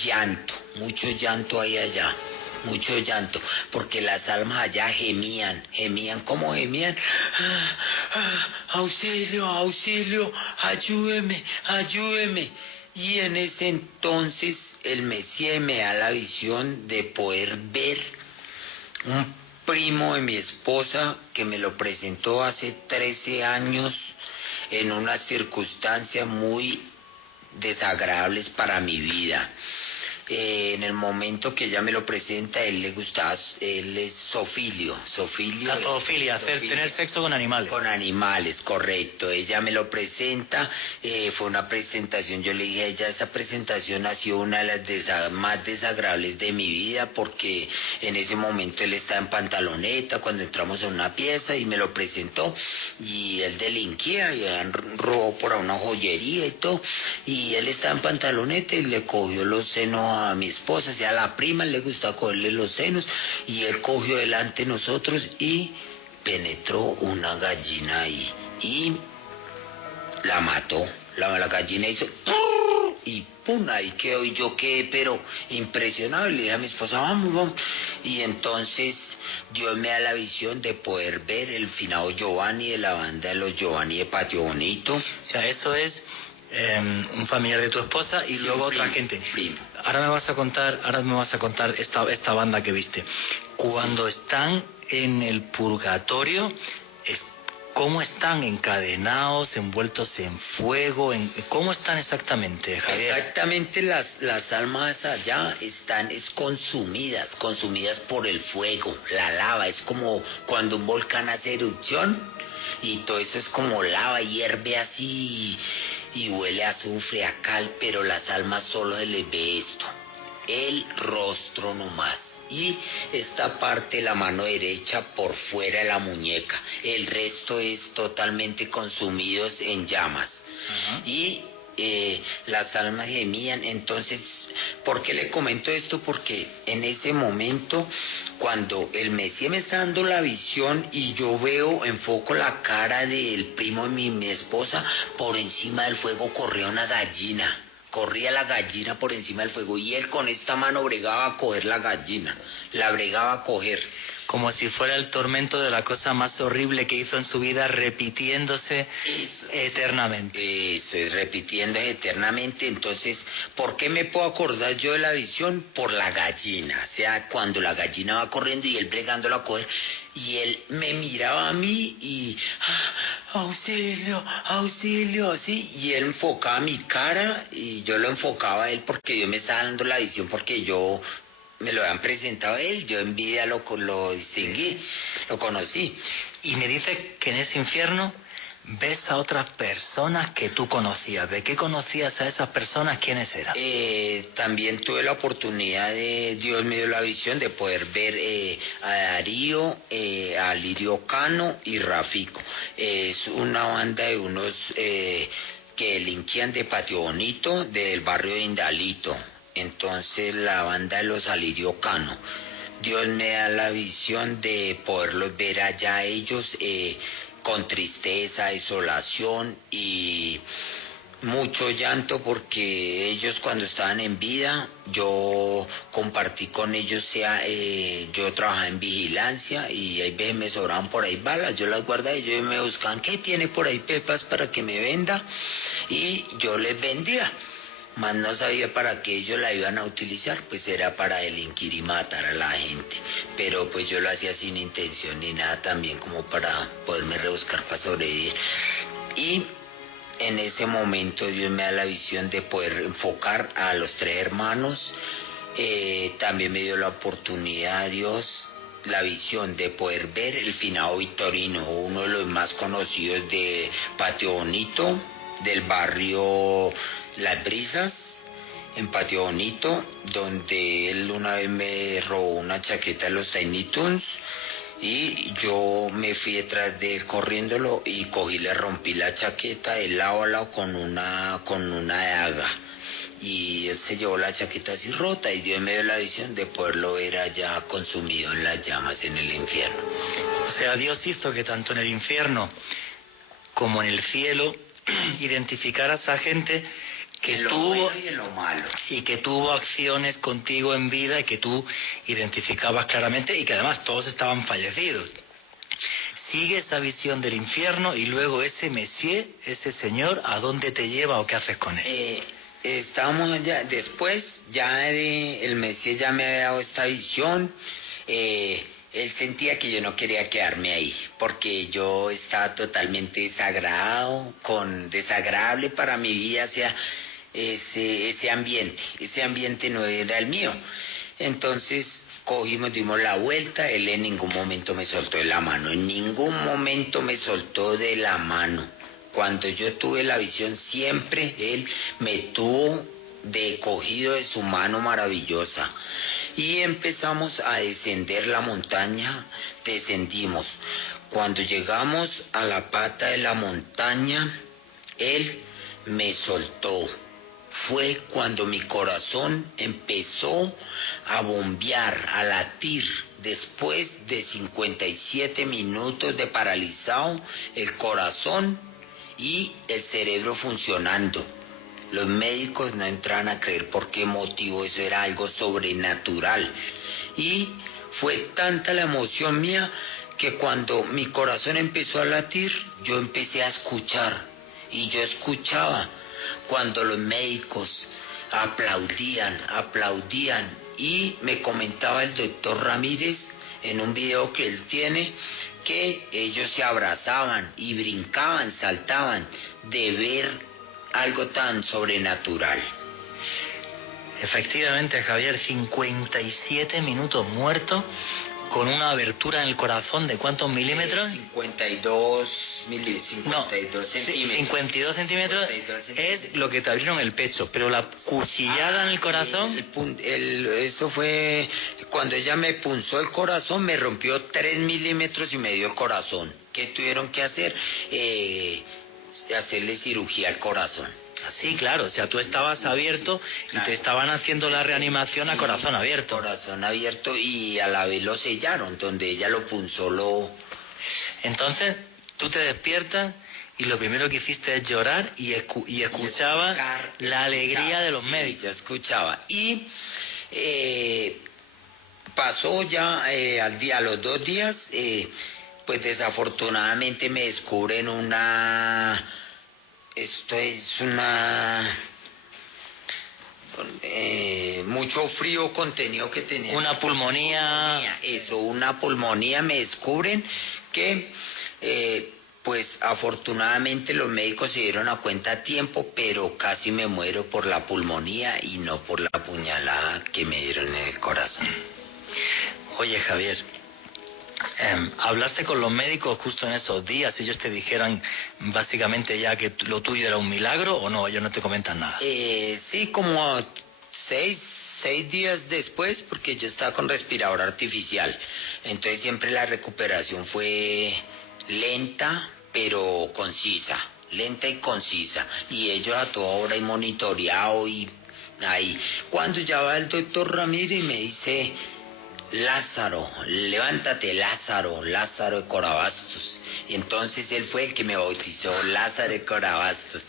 llanto, mucho llanto hay allá, mucho llanto, porque las almas allá gemían, ¿cómo gemían? Auxilio, auxilio, ayúdeme, ayúdeme. Y en ese entonces el Mesías me da la visión de poder ver un primo de mi esposa que me lo presentó hace 13 años en unas circunstancias muy desagradables para mi vida. En el momento que ella me lo presenta, él es zoofilio. la zoofilia, tener sexo con animales. Con animales, correcto. Ella me lo presenta, fue una presentación, yo le dije a ella, esa presentación ha sido una de las más desagradables de mi vida, porque en ese momento él estaba en pantaloneta cuando entramos en una pieza y me lo presentó, y él delinquía y robó por una joyería y todo, y él estaba en pantaloneta y le cogió los senos a mi esposa, o sea, a la prima le gustaba cogerle los senos, y él cogió delante de nosotros y penetró una gallina ahí y la mató. La gallina hizo y pum, ahí quedó, y yo quedé pero impresionado, y le dije a mi esposa: vamos, vamos. Y entonces Dios me da la visión de poder ver el finado Giovanni, de la banda de los Giovanni de Patio Bonito. O sea, eso es un familiar de tu esposa y luego otra gente. Primo. Ahora me vas a contar esta banda que viste. Cuando están en el purgatorio, ¿cómo están? ¿Encadenados, envueltos en fuego? ¿Cómo están exactamente, Javier? Exactamente, las almas allá están consumidas por el fuego, la lava. Es como cuando un volcán hace erupción y todo eso es como lava, hierve así y huele a azufre, a cal, pero las almas solo se les ve esto, el rostro nomás, y esta parte, la mano derecha por fuera de la muñeca, el resto es totalmente consumidos en llamas. Uh-huh. Y las almas gemían. Entonces, ¿por qué le comento esto? Porque en ese momento, cuando el Mesías me está dando la visión y yo enfoco la cara del primo de mi esposa, por encima del fuego corría una gallina. Corría la gallina por encima del fuego, y él con esta mano bregaba a coger la gallina, la bregaba a coger. Como si fuera el tormento de la cosa más horrible que hizo en su vida, repitiéndose eternamente. Eso es, repitiéndose eternamente. Entonces, ¿por qué me puedo acordar yo de la visión? Por la gallina. O sea, cuando la gallina va corriendo y él bregándola a coger, y él me miraba a mí y auxilio, auxilio, así, y él enfocaba mi cara y yo lo enfocaba a él, porque Dios me estaba dando la visión, porque yo me lo habían presentado a él, yo en vida lo distinguí, lo conocí. Y me dice que en ese infierno ves a otras personas que tú conocías. ¿De qué conocías a esas personas? ¿Quiénes eran? También tuve la oportunidad Dios me dio la visión de poder ver a Darío, a Lirio Cano y Rafico. Es una banda de unos que delinquían de Patio Bonito, del barrio de Indalito. Entonces la banda de los Alirio Cano. Dios me da la visión de poderlos ver allá a ellos con tristeza, desolación y mucho llanto, porque ellos cuando estaban en vida yo compartí con ellos, yo trabajaba en vigilancia y hay veces me sobraban por ahí balas, yo las guardaba y ellos me buscaban, ¿qué tiene por ahí Pepas para que me venda? Y yo les vendía. Más no sabía para qué ellos la iban a utilizar, pues era para delinquir y matar a la gente, pero pues yo lo hacía sin intención ni nada, también como para poderme rebuscar para sobrevivir. Y en ese momento Dios me da la visión de poder enfocar a los tres hermanos. También me dio la oportunidad Dios, la visión de poder ver el finado Victorino, uno de los más conocidos de Patio Bonito, del barrio Las Brisas, en Patio Bonito, donde él una vez me robó una chaqueta de los Tiny Toons y yo me fui detrás de él corriéndolo y cogí, le rompí la chaqueta de lado a lado con una daga, y él se llevó la chaqueta así rota y Dios me dio la visión de poderlo ver allá consumido en las llamas en el infierno. O sea, Dios hizo que tanto en el infierno como en el cielo identificaras a gente que tuvo y en lo malo, y que tuvo acciones contigo en vida y que tú identificabas claramente, y que además todos estaban fallecidos. Sigue esa visión del infierno y luego ese Messier, ese señor, ¿a dónde te lleva o qué haces con él? Estábamos allá, después ya el Messier ya me había dado esta visión. Él sentía que yo no quería quedarme ahí, porque yo estaba totalmente desagradable para mi vida, o sea, ese ambiente no era el mío. Entonces cogimos, dimos la vuelta, él en ningún momento me soltó de la mano, en ningún momento me soltó de la mano. Cuando yo tuve la visión, siempre él me tuvo cogido de su mano maravillosa. Y empezamos a descender la montaña, descendimos. Cuando llegamos a la pata de la montaña, él me soltó. Fue cuando mi corazón empezó a bombear, a latir. Después de 57 minutos de paralizado, el corazón y el cerebro funcionando. Los médicos no entraban a creer por qué motivo, eso era algo sobrenatural. Y fue tanta la emoción mía que cuando mi corazón empezó a latir, yo empecé a escuchar. Y yo escuchaba cuando los médicos aplaudían. Y me comentaba el doctor Ramírez en un video que él tiene, que ellos se abrazaban y brincaban, saltaban de ver algo tan sobrenatural. Efectivamente, Javier, 57 minutos muerto con una abertura en el corazón de ¿cuántos milímetros? 52 centímetros. 52 centímetros es lo que te abrieron el pecho, pero la cuchillada en el corazón... Eso fue cuando ella me punzó el corazón, me rompió 3 milímetros y me dio el corazón. ¿Qué tuvieron que hacer? Hacerle cirugía al corazón. Sí, claro, o sea, tú estabas abierto y te estaban haciendo la reanimación a corazón abierto. Corazón abierto, y a la vez lo sellaron, donde ella lo punzó. Entonces, tú te despiertas y lo primero que hiciste es llorar y escuchabas la alegría de los médicos. Yo escuchaba. Y pasó ya a los 2 días, pues desafortunadamente me descubren mucho frío contenido que tenía. Una pulmonía. Una pulmonía me descubren que, pues afortunadamente los médicos se dieron a cuenta a tiempo, pero casi me muero por la pulmonía y no por la puñalada que me dieron en el corazón. Oye, Javier, ¿Hablaste con los médicos justo en esos días? ¿Ellos te dijeran básicamente ya que lo tuyo era un milagro o no? Ellos no te comentan nada. Sí, como seis días después, porque yo estaba con respirador artificial. Entonces siempre la recuperación fue lenta, pero concisa. Lenta y concisa. Y ellos a toda hora y monitoreado y ahí. Cuando ya va el doctor Ramírez y me dice: Lázaro, levántate, Lázaro, Lázaro de Corabastos. Y entonces él fue el que me bautizó, Lázaro de Corabastos.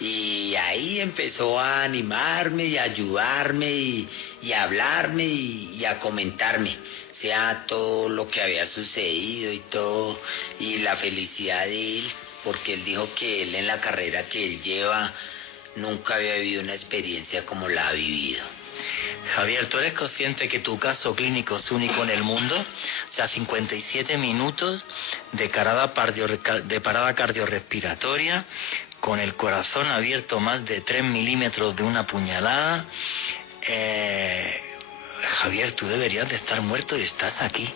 Y ahí empezó a animarme y a ayudarme y a hablarme y a comentarme, sea todo lo que había sucedido y todo, y la felicidad de él, porque él dijo que él en la carrera que él lleva nunca había vivido una experiencia como la ha vivido. Javier, ¿tú eres consciente que tu caso clínico es único en el mundo? O sea, 57 minutos de parada cardiorrespiratoria, con el corazón abierto más de 3 milímetros de una puñalada. Javier, tú deberías de estar muerto y estás aquí.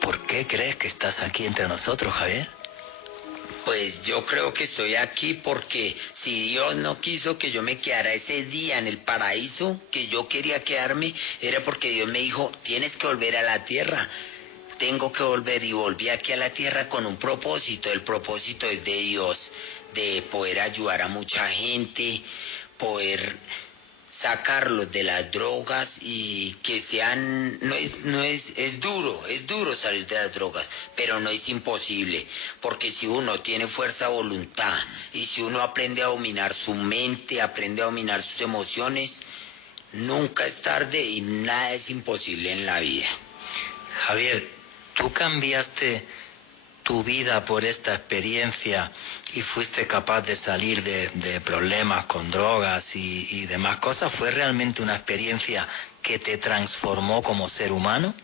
¿Por qué crees que estás aquí entre nosotros, Javier? Pues yo creo que estoy aquí porque si Dios no quiso que yo me quedara ese día en el paraíso, que yo quería quedarme, era porque Dios me dijo: tienes que volver a la tierra. Tengo que volver, y volví aquí a la tierra con un propósito. El propósito es de Dios, de poder ayudar a mucha gente, poder sacarlos de las drogas y que sean, es duro salir de las drogas, pero no es imposible, porque si uno tiene fuerza de voluntad y si uno aprende a dominar su mente, aprende a dominar sus emociones, nunca es tarde y nada es imposible en la vida. Javier, ¿tú cambiaste tu vida por esta experiencia y fuiste capaz de salir de problemas con drogas y demás cosas? ¿Fue realmente una experiencia que te transformó como ser humano?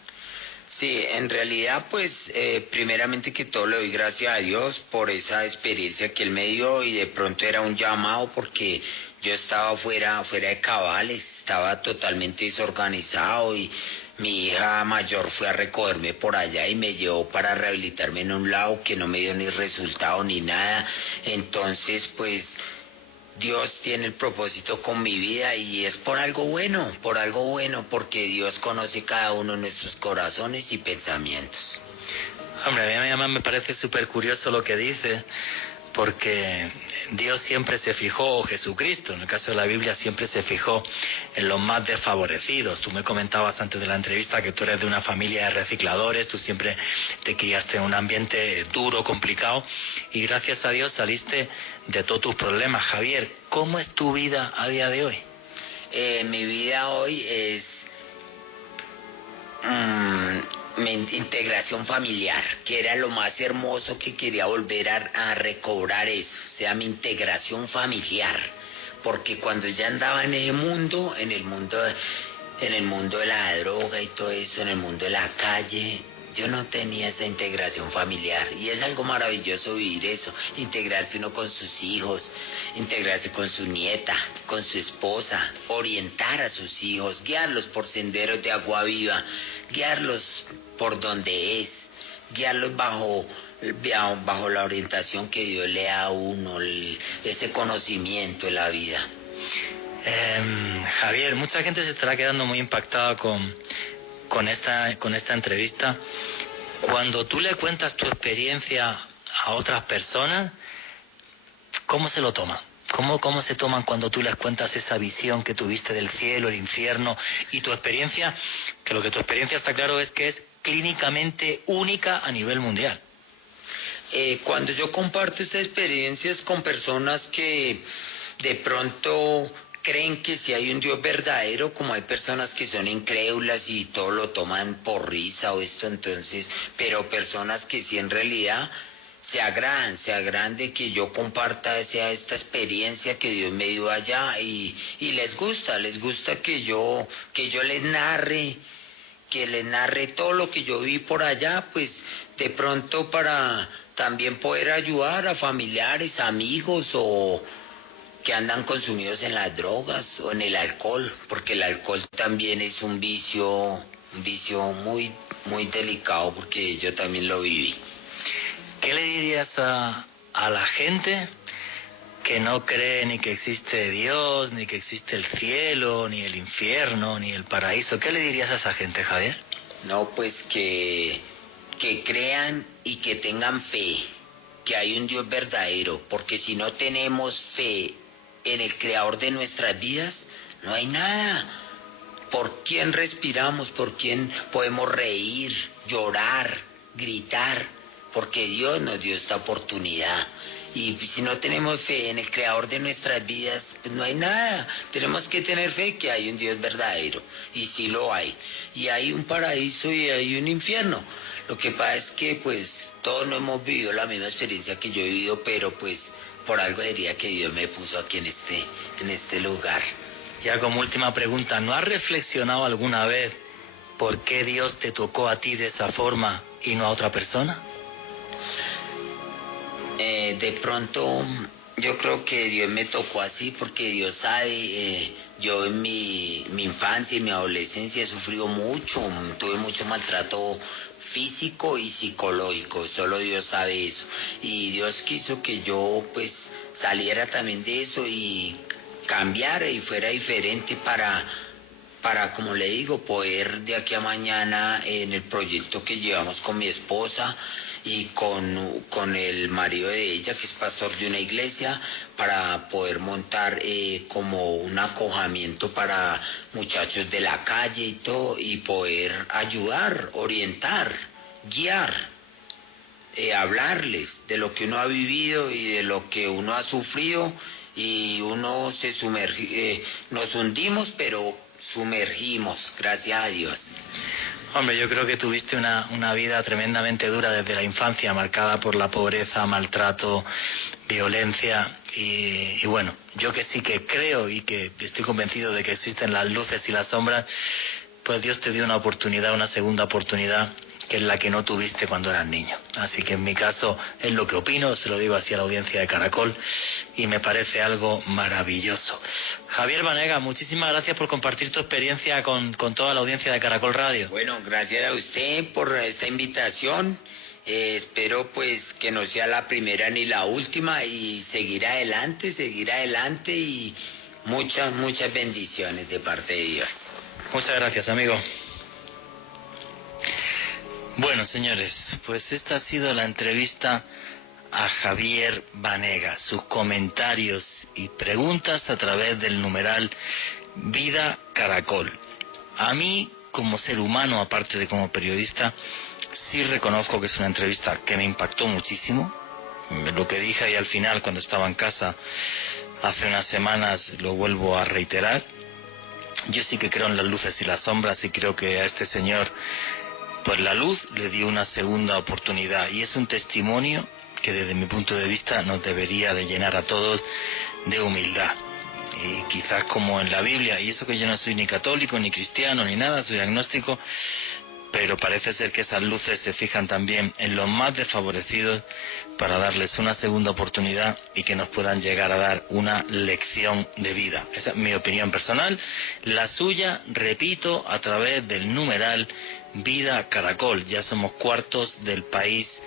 Sí, en realidad pues primeramente que todo le doy gracias a Dios por esa experiencia que Él me dio, y de pronto era un llamado porque yo estaba fuera de cabales, estaba totalmente desorganizado, y mi hija mayor fue a recogerme por allá y me llevó para rehabilitarme en un lado que no me dio ni resultado ni nada. Entonces pues Dios tiene el propósito con mi vida y es por algo bueno, porque Dios conoce cada uno de nuestros corazones y pensamientos. Hombre, a mí además me parece súper curioso lo que dice, porque Dios siempre se fijó, o Jesucristo, en el caso de la Biblia, siempre se fijó en los más desfavorecidos. Tú me comentabas antes de la entrevista que tú eres de una familia de recicladores, tú siempre te criaste en un ambiente duro, complicado, y gracias a Dios saliste de todos tus problemas. Javier, ¿cómo es tu vida a día de hoy? Mi vida hoy es mi integración familiar, que era lo más hermoso, que quería volver a recobrar eso, o sea, mi integración familiar, porque cuando ya andaba en el mundo de la droga y todo eso, en el mundo de la calle, yo no tenía esa integración familiar, y es algo maravilloso vivir eso, integrarse uno con sus hijos, integrarse con su nieta, con su esposa, orientar a sus hijos, guiarlos por senderos de agua viva, guiarlos por donde es, guiarlos bajo la orientación que Dios le da a uno, ese conocimiento de la vida. Javier, mucha gente se estará quedando muy impactada con esta entrevista. Cuando tú le cuentas tu experiencia a otras personas, ¿cómo se lo toman? ¿Cómo se toman cuando tú les cuentas esa visión que tuviste del cielo, el infierno y tu experiencia? Que lo que tu experiencia está claro es que es clínicamente única a nivel mundial. Cuando yo comparto estas experiencias con personas que de pronto creen que si hay un Dios verdadero, como hay personas que son incrédulas y todo lo toman por risa o esto, entonces, pero personas que sí en realidad se agradan de que yo comparta esta experiencia que Dios me dio allá, y les gusta que yo les narre, todo lo que yo vi por allá, pues de pronto para también poder ayudar a familiares, amigos o que andan consumidos en las drogas o en el alcohol, porque el alcohol también es un vicio muy muy delicado porque yo también lo viví. ¿Qué le dirías a la gente que no cree ni que existe Dios, ni que existe el cielo, ni el infierno, ni el paraíso? ¿Qué le dirías a esa gente, Javier? No, pues que crean y que tengan fe, que hay un Dios verdadero, porque si no tenemos fe en el creador de nuestras vidas, no hay nada. ¿Por quién respiramos? ¿Por quién podemos reír, llorar, gritar? Porque Dios nos dio esta oportunidad. Y si no tenemos fe en el creador de nuestras vidas, pues no hay nada. Tenemos que tener fe que hay un Dios verdadero, y sí lo hay. Y hay un paraíso y hay un infierno. Lo que pasa es que pues todos no hemos vivido la misma experiencia que yo he vivido, pero pues por algo diría que Dios me puso aquí en este lugar. Ya como última pregunta, ¿no has reflexionado alguna vez por qué Dios te tocó a ti de esa forma y no a otra persona? De pronto yo creo que Dios me tocó así porque Dios sabe, yo en mi infancia y mi adolescencia he sufrido mucho, tuve mucho maltrato físico y psicológico, solo Dios sabe eso, y Dios quiso que yo pues saliera también de eso y cambiara y fuera diferente para, como le digo, poder de aquí a mañana en el proyecto que llevamos con mi esposa y con el marido de ella, que es pastor de una iglesia, para poder montar como un acogimiento para muchachos de la calle y todo, y poder ayudar, orientar, guiar, hablarles de lo que uno ha vivido y de lo que uno ha sufrido, y uno se sumerge, nos hundimos, pero sumergimos, gracias a Dios. Hombre, yo creo que tuviste una vida tremendamente dura desde la infancia, marcada por la pobreza, maltrato, violencia, y bueno, yo que sí que creo y que estoy convencido de que existen las luces y las sombras, pues Dios te dio una oportunidad, una segunda oportunidad, que es la que no tuviste cuando eras niño. Así que en mi caso es lo que opino, se lo digo así a la audiencia de Caracol, y me parece algo maravilloso. Javier Banegas, muchísimas gracias por compartir tu experiencia con toda la audiencia de Caracol Radio. Bueno, gracias a usted por esta invitación. Espero pues que no sea la primera ni la última, y seguir adelante y muchas bendiciones de parte de Dios. Muchas gracias, amigo. Bueno, señores, pues esta ha sido la entrevista a Javier Banegas, sus comentarios y preguntas a través del numeral Vida Caracol. A mí, como ser humano, aparte de como periodista, sí reconozco que es una entrevista que me impactó muchísimo. Lo que dije ahí al final cuando estaba en casa hace unas semanas lo vuelvo a reiterar. Yo sí que creo en las luces y las sombras, y creo que a este señor pues la luz le dio una segunda oportunidad, y es un testimonio que desde mi punto de vista nos debería de llenar a todos de humildad. Y quizás como en la Biblia, y eso que yo no soy ni católico, ni cristiano, ni nada, soy agnóstico, pero parece ser que esas luces se fijan también en los más desfavorecidos para darles una segunda oportunidad y que nos puedan llegar a dar una lección de vida. Esa es mi opinión personal, la suya, repito, a través del numeral Vida Caracol. Ya somos cuartos del país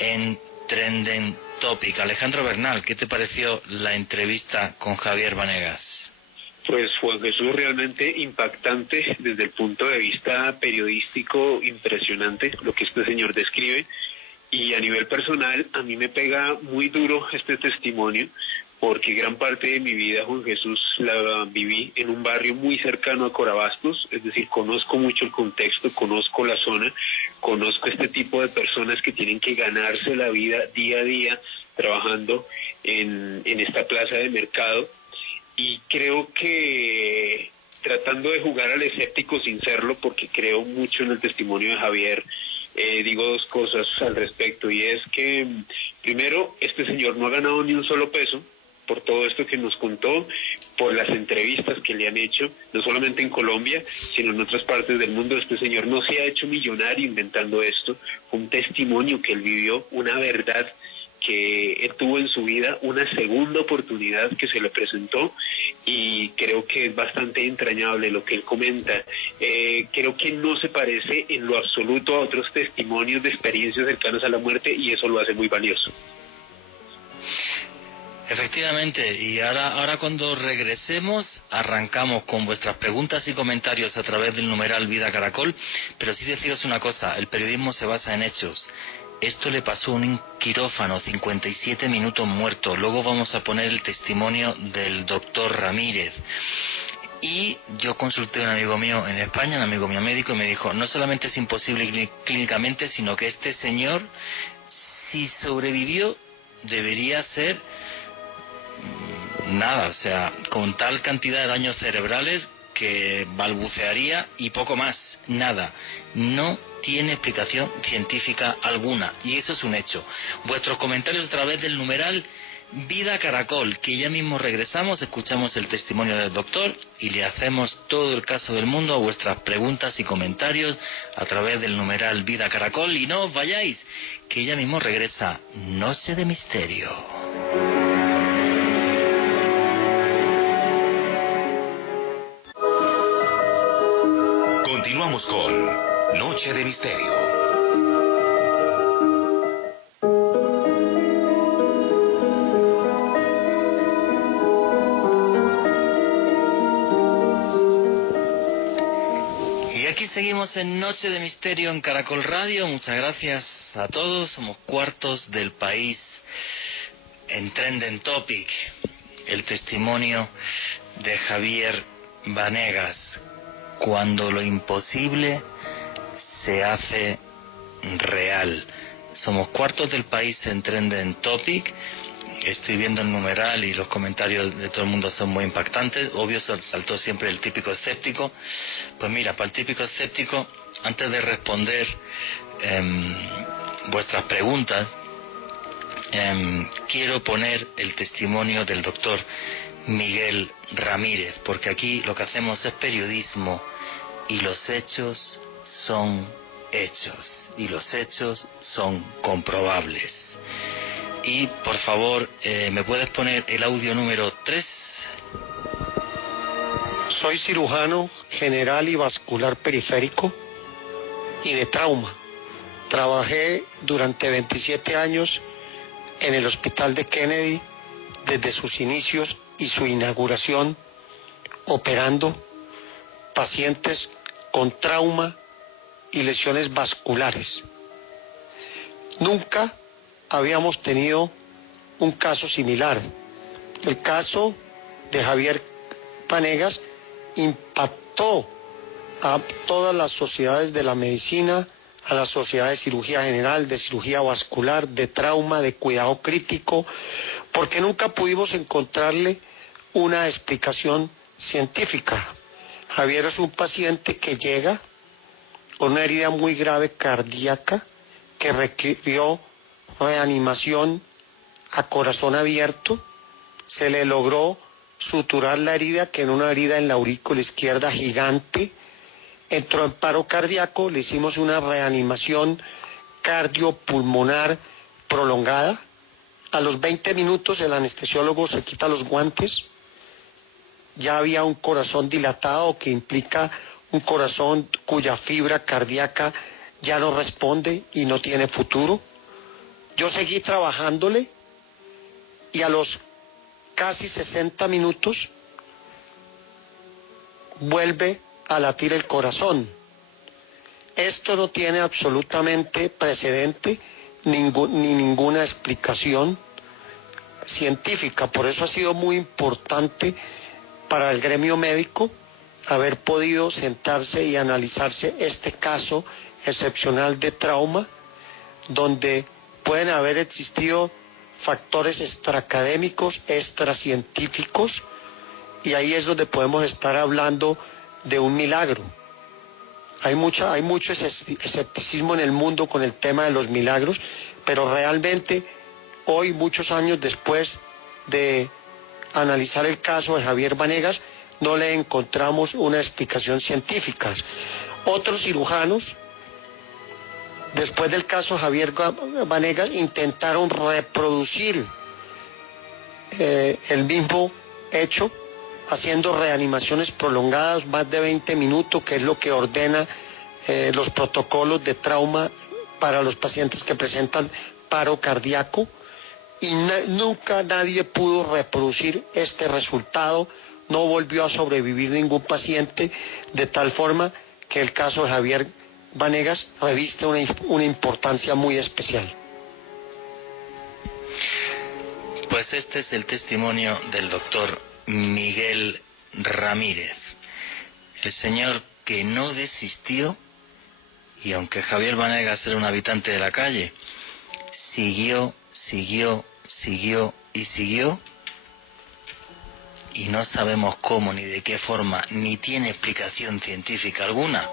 en Trending Topic. Alejandro Bernal, ¿qué te pareció la entrevista con Javier Banegas? Pues Juan Jesús, realmente impactante desde el punto de vista periodístico, impresionante lo que este señor describe, y a nivel personal a mí me pega muy duro este testimonio, porque gran parte de mi vida, Juan Jesús, la viví en un barrio muy cercano a Corabastos, es decir, conozco mucho el contexto, conozco la zona, conozco este tipo de personas que tienen que ganarse la vida día a día trabajando en esta plaza de mercado. Y creo que, tratando de jugar al escéptico sin serlo, porque creo mucho en el testimonio de Javier, digo dos cosas al respecto, y es que, primero, este señor no ha ganado ni un solo peso por todo esto que nos contó, por las entrevistas que le han hecho, no solamente en Colombia, sino en otras partes del mundo. Este señor no se ha hecho millonario inventando esto, un testimonio que él vivió, una verdad que él tuvo en su vida una segunda oportunidad que se le presentó, y creo que es bastante entrañable lo que él comenta. Creo que no se parece en lo absoluto a otros testimonios de experiencias cercanas a la muerte, y eso lo hace muy valioso. Efectivamente, y ahora cuando regresemos arrancamos con vuestras preguntas y comentarios a través del numeral Vida Caracol, pero sí deciros una cosa, el periodismo se basa en hechos. Esto le pasó a un quirófano, 57 minutos muerto. Luego vamos a poner el testimonio del doctor Ramírez. Y yo consulté a un amigo mío en España, un amigo mío médico, y me dijo, no solamente es imposible clínicamente, sino que este señor, si sobrevivió, debería ser nada, o sea, con tal cantidad de daños cerebrales que balbucearía y poco más, nada. No tiene explicación científica alguna, y eso es un hecho. Vuestros comentarios a través del numeral Vida Caracol, que ya mismo regresamos, escuchamos el testimonio del doctor y le hacemos todo el caso del mundo a vuestras preguntas y comentarios a través del numeral Vida Caracol. Y no os vayáis, que ya mismo regresa Noche de Misterio. Continuamos con Noche de Misterio. Y aquí seguimos en Noche de Misterio en Caracol Radio. Muchas gracias a todos. Somos cuartos del país en Trending Topic. El testimonio de Javier Vanegas. Cuando lo imposible se hace real. Somos cuartos del país en Trending Topic. Estoy viendo el numeral y los comentarios de todo el mundo son muy impactantes. Obvio, saltó siempre el típico escéptico. Pues mira, para el típico escéptico, antes de responder vuestras preguntas, quiero poner el testimonio del doctor Miguel Ramírez, porque aquí lo que hacemos es periodismo y los hechos son hechos y los hechos son comprobables. Y por favor, ¿me puedes poner el audio número 3? Soy cirujano general y vascular periférico y de trauma. Trabajé durante 27 años en el Hospital de Kennedy desde sus inicios y su inauguración, operando pacientes con trauma y lesiones vasculares. Nunca habíamos tenido un caso similar. El caso de Javier Vanegas impactó a todas las sociedades de la medicina, a la sociedad de cirugía general, de cirugía vascular, de trauma, de cuidado crítico, porque nunca pudimos encontrarle una explicación científica. Javier es un paciente que llega con una herida muy grave cardíaca que requirió reanimación a corazón abierto. Se le logró suturar la herida, que era una herida en la aurícula izquierda gigante. Entró en paro cardíaco, le hicimos una reanimación cardiopulmonar prolongada. A los 20 minutos el anestesiólogo se quita los guantes. Ya había un corazón dilatado, que implica un corazón cuya fibra cardíaca ya no responde y no tiene futuro. Yo seguí trabajándole y a los casi 60 minutos vuelve a latir el corazón. Esto no tiene absolutamente precedente ni ninguna explicación científica. Por eso ha sido muy importante para el gremio médico haber podido sentarse y analizarse este caso excepcional de trauma, donde pueden haber existido factores extraacadémicos, extracientíficos, y ahí es donde podemos estar hablando de un milagro. Hay mucho escepticismo en el mundo con el tema de los milagros, pero realmente hoy, muchos años después de analizar el caso de Javier Vanegas, no le encontramos una explicación científica. Otros cirujanos después del caso Javier Vanegas, intentaron reproducir el mismo hecho, haciendo reanimaciones prolongadas, más de 20 minutos, que es lo que ordena los protocolos de trauma para los pacientes que presentan paro cardíaco, y nunca nadie pudo reproducir este resultado. No volvió a sobrevivir ningún paciente, de tal forma que el caso de Javier Vanegas reviste una importancia muy especial. Pues este es el testimonio del doctor Miguel Ramírez, el señor que no desistió, y aunque Javier Vanegas era un habitante de la calle, siguió, y no sabemos cómo, ni de qué forma, ni tiene explicación científica alguna.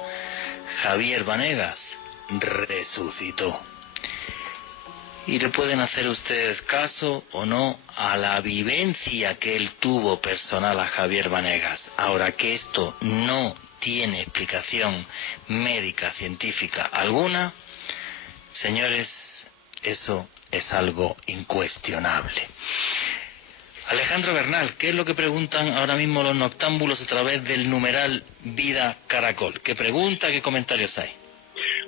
Javier Vanegas resucitó. Y le pueden hacer ustedes caso o no a la vivencia que él tuvo personal a Javier Vanegas. Ahora, que esto no tiene explicación médica, científica alguna, señores, eso es algo incuestionable. Alejandro Bernal, ¿qué es lo que preguntan ahora mismo los noctámbulos a través del numeral Vida Caracol? ¿Qué pregunta, qué comentarios hay?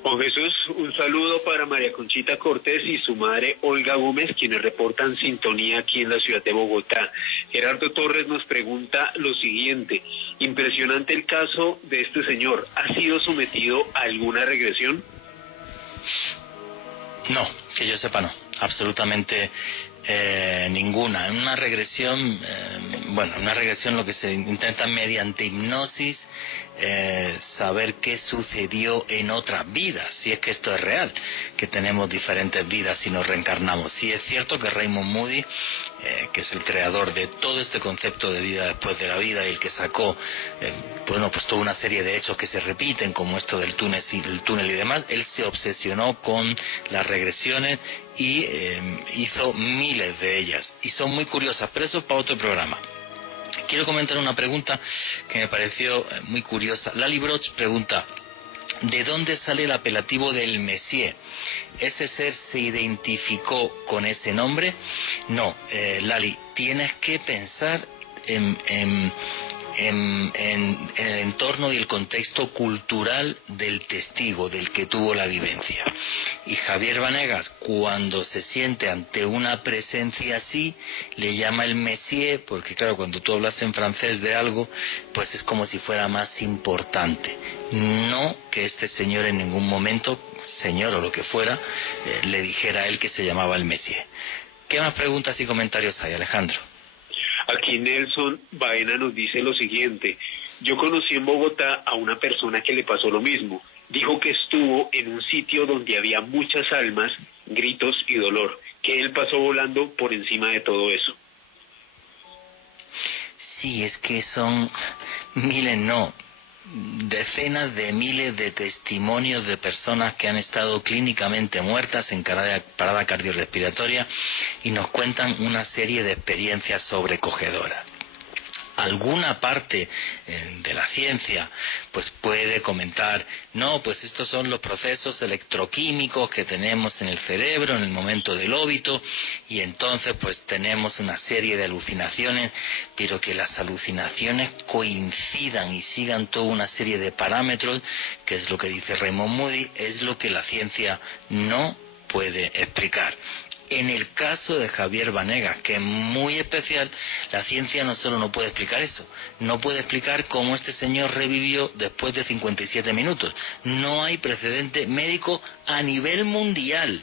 Juan Jesús, un saludo para María Conchita Cortés y su madre Olga Gómez, quienes reportan sintonía aquí en la ciudad de Bogotá. Gerardo Torres nos pregunta lo siguiente: impresionante el caso de este señor, ¿ha sido sometido a alguna regresión? No, que yo sepa no, absolutamente ninguna. Una regresión, una regresión lo que se intenta mediante hipnosis saber qué sucedió en otras vidas, si es que esto es real, que tenemos diferentes vidas y nos reencarnamos. Sí es cierto que Raymond Moody, que es el creador de todo este concepto de vida después de la vida y el que sacó pues toda una serie de hechos que se repiten, como esto del túnel y demás, él se obsesionó con las regresiones y hizo miles de ellas, y son muy curiosas, pero eso es para otro programa. Quiero comentar una pregunta que me pareció muy curiosa. Lali Broch pregunta: ¿de dónde sale el apelativo del Messier? ¿Ese ser se identificó con ese nombre? No, Lali, tienes que pensar en el entorno y el contexto cultural del testigo, del que tuvo la vivencia. Y Javier Vanegas, cuando se siente ante una presencia así, le llama el Messier, porque claro, cuando tú hablas en francés de algo, pues es como si fuera más importante. No que este señor en ningún momento, señor o lo que fuera, le dijera a él que se llamaba el Messier. ¿Qué más preguntas y comentarios hay, Alejandro? Aquí Nelson Baena nos dice lo siguiente: yo conocí en Bogotá a una persona que le pasó lo mismo. Dijo que estuvo en un sitio donde había muchas almas, gritos y dolor, que él pasó volando por encima de todo eso. Sí, es que son decenas de miles de testimonios de personas que han estado clínicamente muertas en parada cardiorrespiratoria y nos cuentan una serie de experiencias sobrecogedoras. Alguna parte de la ciencia pues puede comentar: no, pues estos son los procesos electroquímicos que tenemos en el cerebro en el momento del óbito, y entonces pues tenemos una serie de alucinaciones, pero que las alucinaciones coincidan y sigan toda una serie de parámetros, que es lo que dice Raymond Moody, es lo que la ciencia no puede explicar. En el caso de Javier Vanegas, que es muy especial, la ciencia no solo no puede explicar eso, no puede explicar cómo este señor revivió después de 57 minutos. No hay precedente médico a nivel mundial,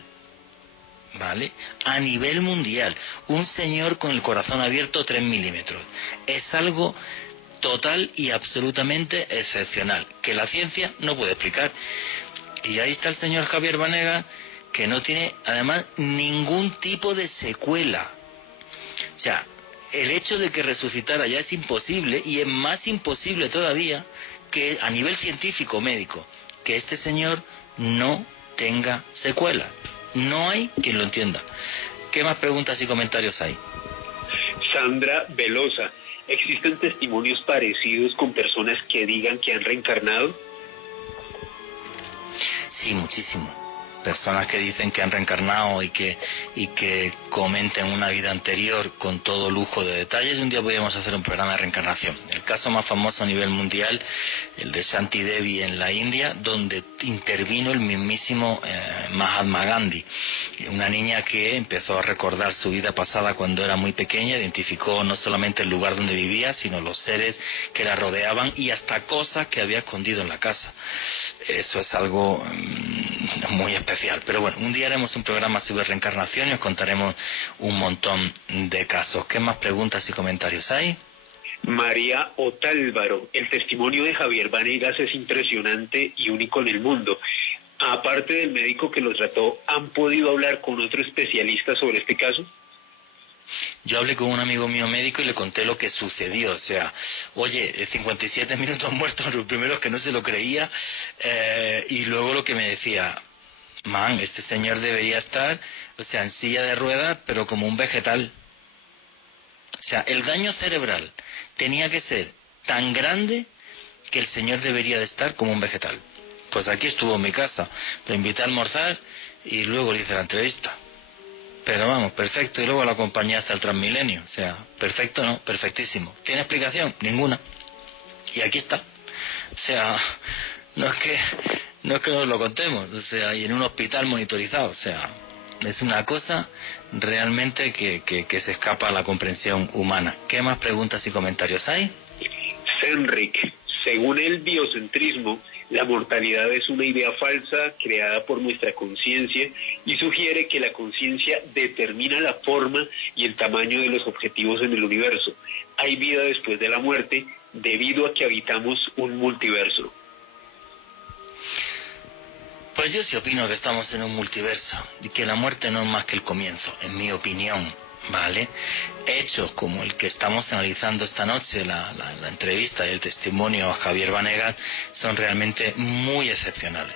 ¿vale? A nivel mundial. Un señor con el corazón abierto 3 milímetros. Es algo total y absolutamente excepcional, que la ciencia no puede explicar. Y ahí está el señor Javier Vanegas, que no tiene además ningún tipo de secuela. O sea, el hecho de que resucitara ya es imposible, y es más imposible todavía que a nivel científico médico que este señor no tenga secuela. No hay quien lo entienda. ¿Qué más preguntas y comentarios hay? Sandra Velosa: ¿existen testimonios parecidos con personas que digan que han reencarnado? Sí, muchísimo. personas que dicen que han reencarnado y que comenten una vida anterior con todo lujo de detalles. Un día podríamos hacer un programa de reencarnación. El caso más famoso a nivel mundial, el de Shanti Devi en la India, donde intervino el mismísimo Mahatma Gandhi, una niña que empezó a recordar su vida pasada cuando era muy pequeña, identificó no solamente el lugar donde vivía, sino los seres que la rodeaban y hasta cosas que había escondido en la casa. Eso es algo muy especial. Pero bueno, un día haremos un programa sobre reencarnación y os contaremos un montón de casos. ¿Qué más preguntas y comentarios hay? María Otálvaro, el testimonio de Javier Vanegas es impresionante y único en el mundo. Aparte del médico que lo trató, ¿han podido hablar con otro especialista sobre este caso? Yo hablé con un amigo mío médico y le conté lo que sucedió, o sea, oye, 57 minutos muertos, los primeros que no se lo creía, y luego lo que me decía, man, este señor debería estar, o sea, en silla de ruedas, pero como un vegetal. O sea, el daño cerebral tenía que ser tan grande que el señor debería de estar como un vegetal. Pues aquí estuvo en mi casa, lo invité a almorzar y luego le hice la entrevista. Pero vamos, perfecto, y luego lo acompañé hasta el Transmilenio. O sea, perfecto no, perfectísimo. ¿Tiene explicación? Ninguna. Y aquí está. O sea, no es que nos lo contemos, o sea, y en un hospital monitorizado, o sea, es una cosa realmente que se escapa a la comprensión humana. ¿Qué más preguntas y comentarios hay? Senrik, según el biocentrismo, la mortalidad es una idea falsa creada por nuestra conciencia y sugiere que la conciencia determina la forma y el tamaño de los objetivos en el universo. Hay vida después de la muerte debido a que habitamos un multiverso. Pues yo sí opino que estamos en un multiverso y que la muerte no es más que el comienzo, en mi opinión, ¿vale? Hechos como el que estamos analizando esta noche, la entrevista y el testimonio a Javier Vanegas, son realmente muy excepcionales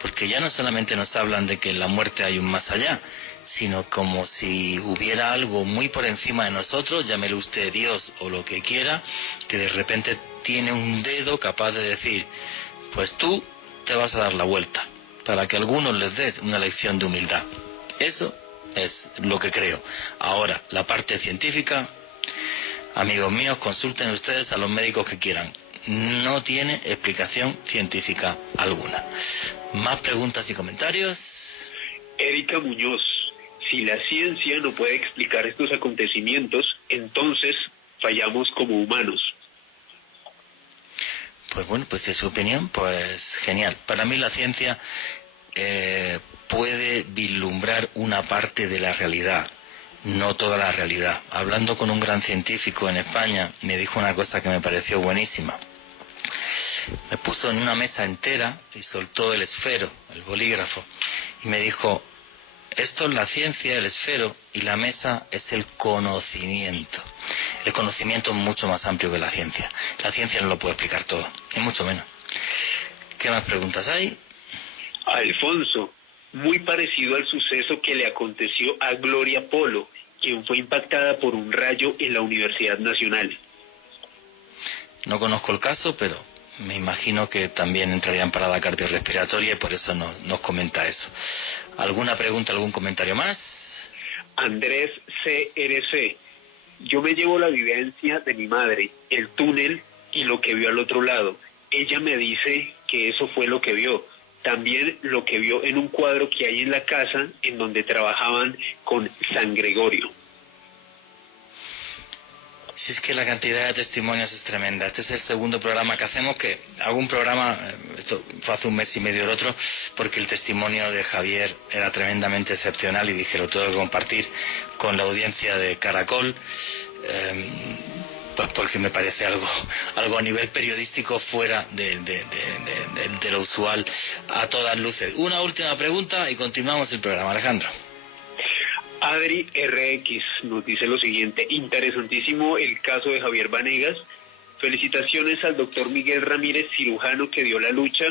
porque ya no solamente nos hablan de que en la muerte hay un más allá, sino como si hubiera algo muy por encima de nosotros, llámele usted Dios o lo que quiera, que de repente tiene un dedo capaz de decir, pues tú te vas a dar la vuelta, para que a algunos les des una lección de humildad. Eso es lo que creo. Ahora, la parte científica, amigos míos, consulten ustedes a los médicos que quieran. No tiene explicación científica alguna. ¿Más preguntas y comentarios? Erika Muñoz, si la ciencia no puede explicar estos acontecimientos, entonces fallamos como humanos. Pues bueno, pues si es su opinión, pues genial. Para mí la ciencia puede vislumbrar una parte de la realidad, no toda la realidad. Hablando con un gran científico en España, me dijo una cosa que me pareció buenísima. Me puso en una mesa entera y soltó el esfero, el bolígrafo, y me dijo, esto es la ciencia, el esfero, y la mesa es el conocimiento. El conocimiento es mucho más amplio que la ciencia. La ciencia no lo puede explicar todo, y mucho menos. ¿Qué más preguntas hay? Alfonso, muy parecido al suceso que le aconteció a Gloria Polo, quien fue impactada por un rayo en la Universidad Nacional. No conozco el caso, pero me imagino que también entraría en parada cardiorrespiratoria y por eso nos comenta eso. ¿Alguna pregunta, algún comentario más? Andrés CRC, yo me llevo la vivencia de mi madre, el túnel y lo que vio al otro lado. Ella me dice que eso fue lo que vio. También lo que vio en un cuadro que hay en la casa en donde trabajaban con San Gregorio. Si es que la cantidad de testimonios es tremenda. Este es el segundo programa que hacemos, que hago un programa, esto fue hace un mes y medio el otro, porque el testimonio de Javier era tremendamente excepcional y dije, lo tengo que compartir con la audiencia de Caracol, pues porque me parece algo a nivel periodístico fuera de lo usual a todas luces. Una última pregunta y continuamos el programa, Alejandro. Adri RX nos dice lo siguiente, interesantísimo el caso de Javier Vanegas. Felicitaciones al doctor Miguel Ramírez, cirujano que dio la lucha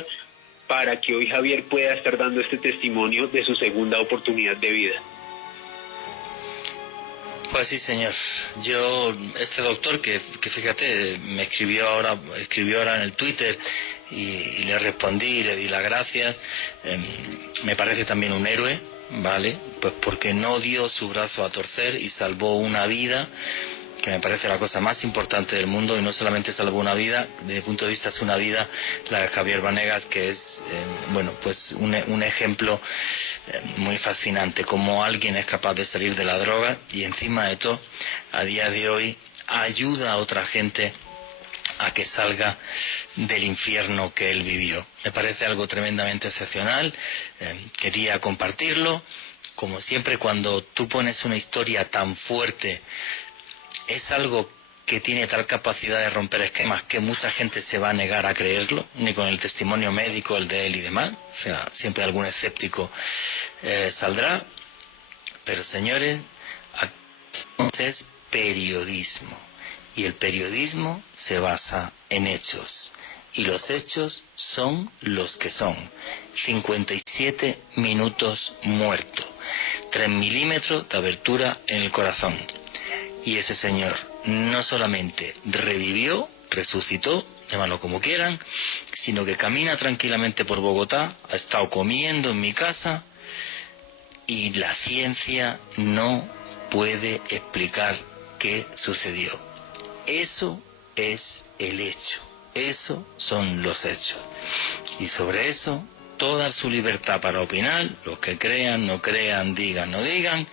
para que hoy Javier pueda estar dando este testimonio de su segunda oportunidad de vida. Pues sí, señor. Este doctor que fíjate, me escribió ahora en el Twitter y le respondí, le di las gracias. Me parece también un héroe, ¿vale? Pues porque no dio su brazo a torcer y salvó una vida, que me parece la cosa más importante del mundo, y no solamente salvó una vida, desde mi punto de vista es una vida, la de Javier Vanegas, que es, bueno, pues un ejemplo muy fascinante, como alguien es capaz de salir de la droga y encima de todo, a día de hoy, ayuda a otra gente a que salga del infierno que él vivió. Me parece algo tremendamente excepcional, quería compartirlo. Como siempre, cuando tú pones una historia tan fuerte, es algo que tiene tal capacidad de romper esquemas que mucha gente se va a negar a creerlo, ni con el testimonio médico, el de él y demás. O sea, siempre algún escéptico saldrá. Pero señores, es periodismo, y el periodismo se basa en hechos, y los hechos son los que son. 57 minutos muerto, 3 milímetros de abertura en el corazón, y ese señor no solamente revivió, resucitó, llámalo como quieran, sino que camina tranquilamente por Bogotá, ha estado comiendo en mi casa, y la ciencia no puede explicar qué sucedió. Eso es el hecho, eso son los hechos, y sobre eso toda su libertad para opinar, los que crean, no crean, digan, no digan,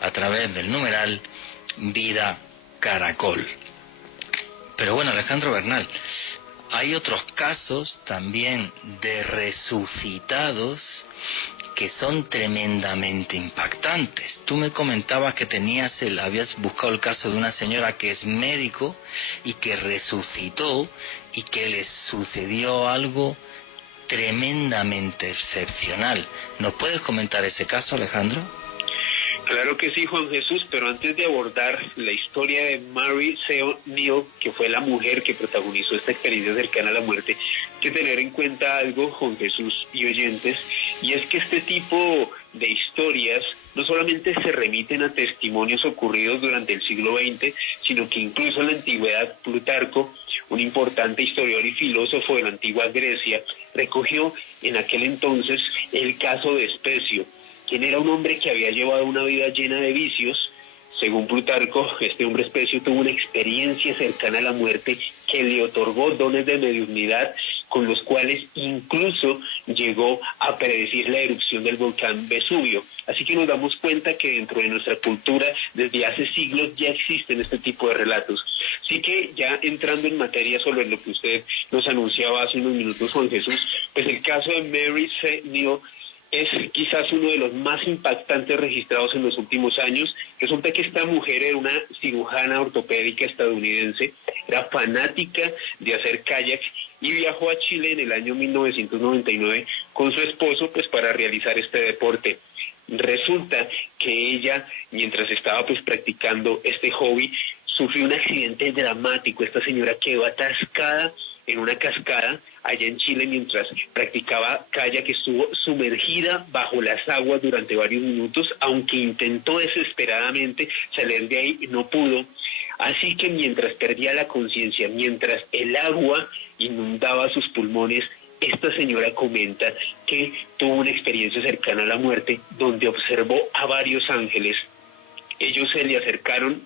a través del numeral Vida Caracol. Pero bueno, Alejandro Bernal, hay otros casos también de resucitados que son tremendamente impactantes. Tú me comentabas que habías buscado el caso de una señora que es médico y que resucitó y que le sucedió algo tremendamente excepcional. ¿Nos puedes comentar ese caso, Alejandro? Claro que sí, Juan Jesús, pero antes de abordar la historia de Mary Seo Neal, que fue la mujer que protagonizó esta experiencia cercana a la muerte, hay que tener en cuenta algo, Juan Jesús y oyentes, y es que este tipo de historias no solamente se remiten a testimonios ocurridos durante el siglo XX, sino que incluso en la antigüedad Plutarco, un importante historiador y filósofo de la antigua Grecia, recogió en aquel entonces el caso de Especio, quien era un hombre que había llevado una vida llena de vicios. Según Plutarco, este hombre Especio tuvo una experiencia cercana a la muerte que le otorgó dones de mediunidad, con los cuales incluso llegó a predecir la erupción del volcán Vesubio. Así que nos damos cuenta que dentro de nuestra cultura, desde hace siglos, ya existen este tipo de relatos. Así que ya entrando en materia sobre lo que usted nos anunciaba hace unos minutos, Juan Jesús, pues el caso de Mary Seo Neal es quizás uno de los más impactantes registrados en los últimos años. Resulta que esta mujer era una cirujana ortopédica estadounidense, era fanática de hacer kayak y viajó a Chile en el año 1999 con su esposo pues para realizar este deporte. Resulta que ella, mientras estaba pues practicando este hobby, sufrió un accidente dramático. Esta señora quedó atascada en una cascada allá en Chile mientras practicaba kayak, que estuvo sumergida bajo las aguas durante varios minutos, aunque intentó desesperadamente salir de ahí, no pudo. Así que mientras perdía la conciencia, mientras el agua inundaba sus pulmones, esta señora comenta que tuvo una experiencia cercana a la muerte donde observó a varios ángeles. Ellos se le acercaron.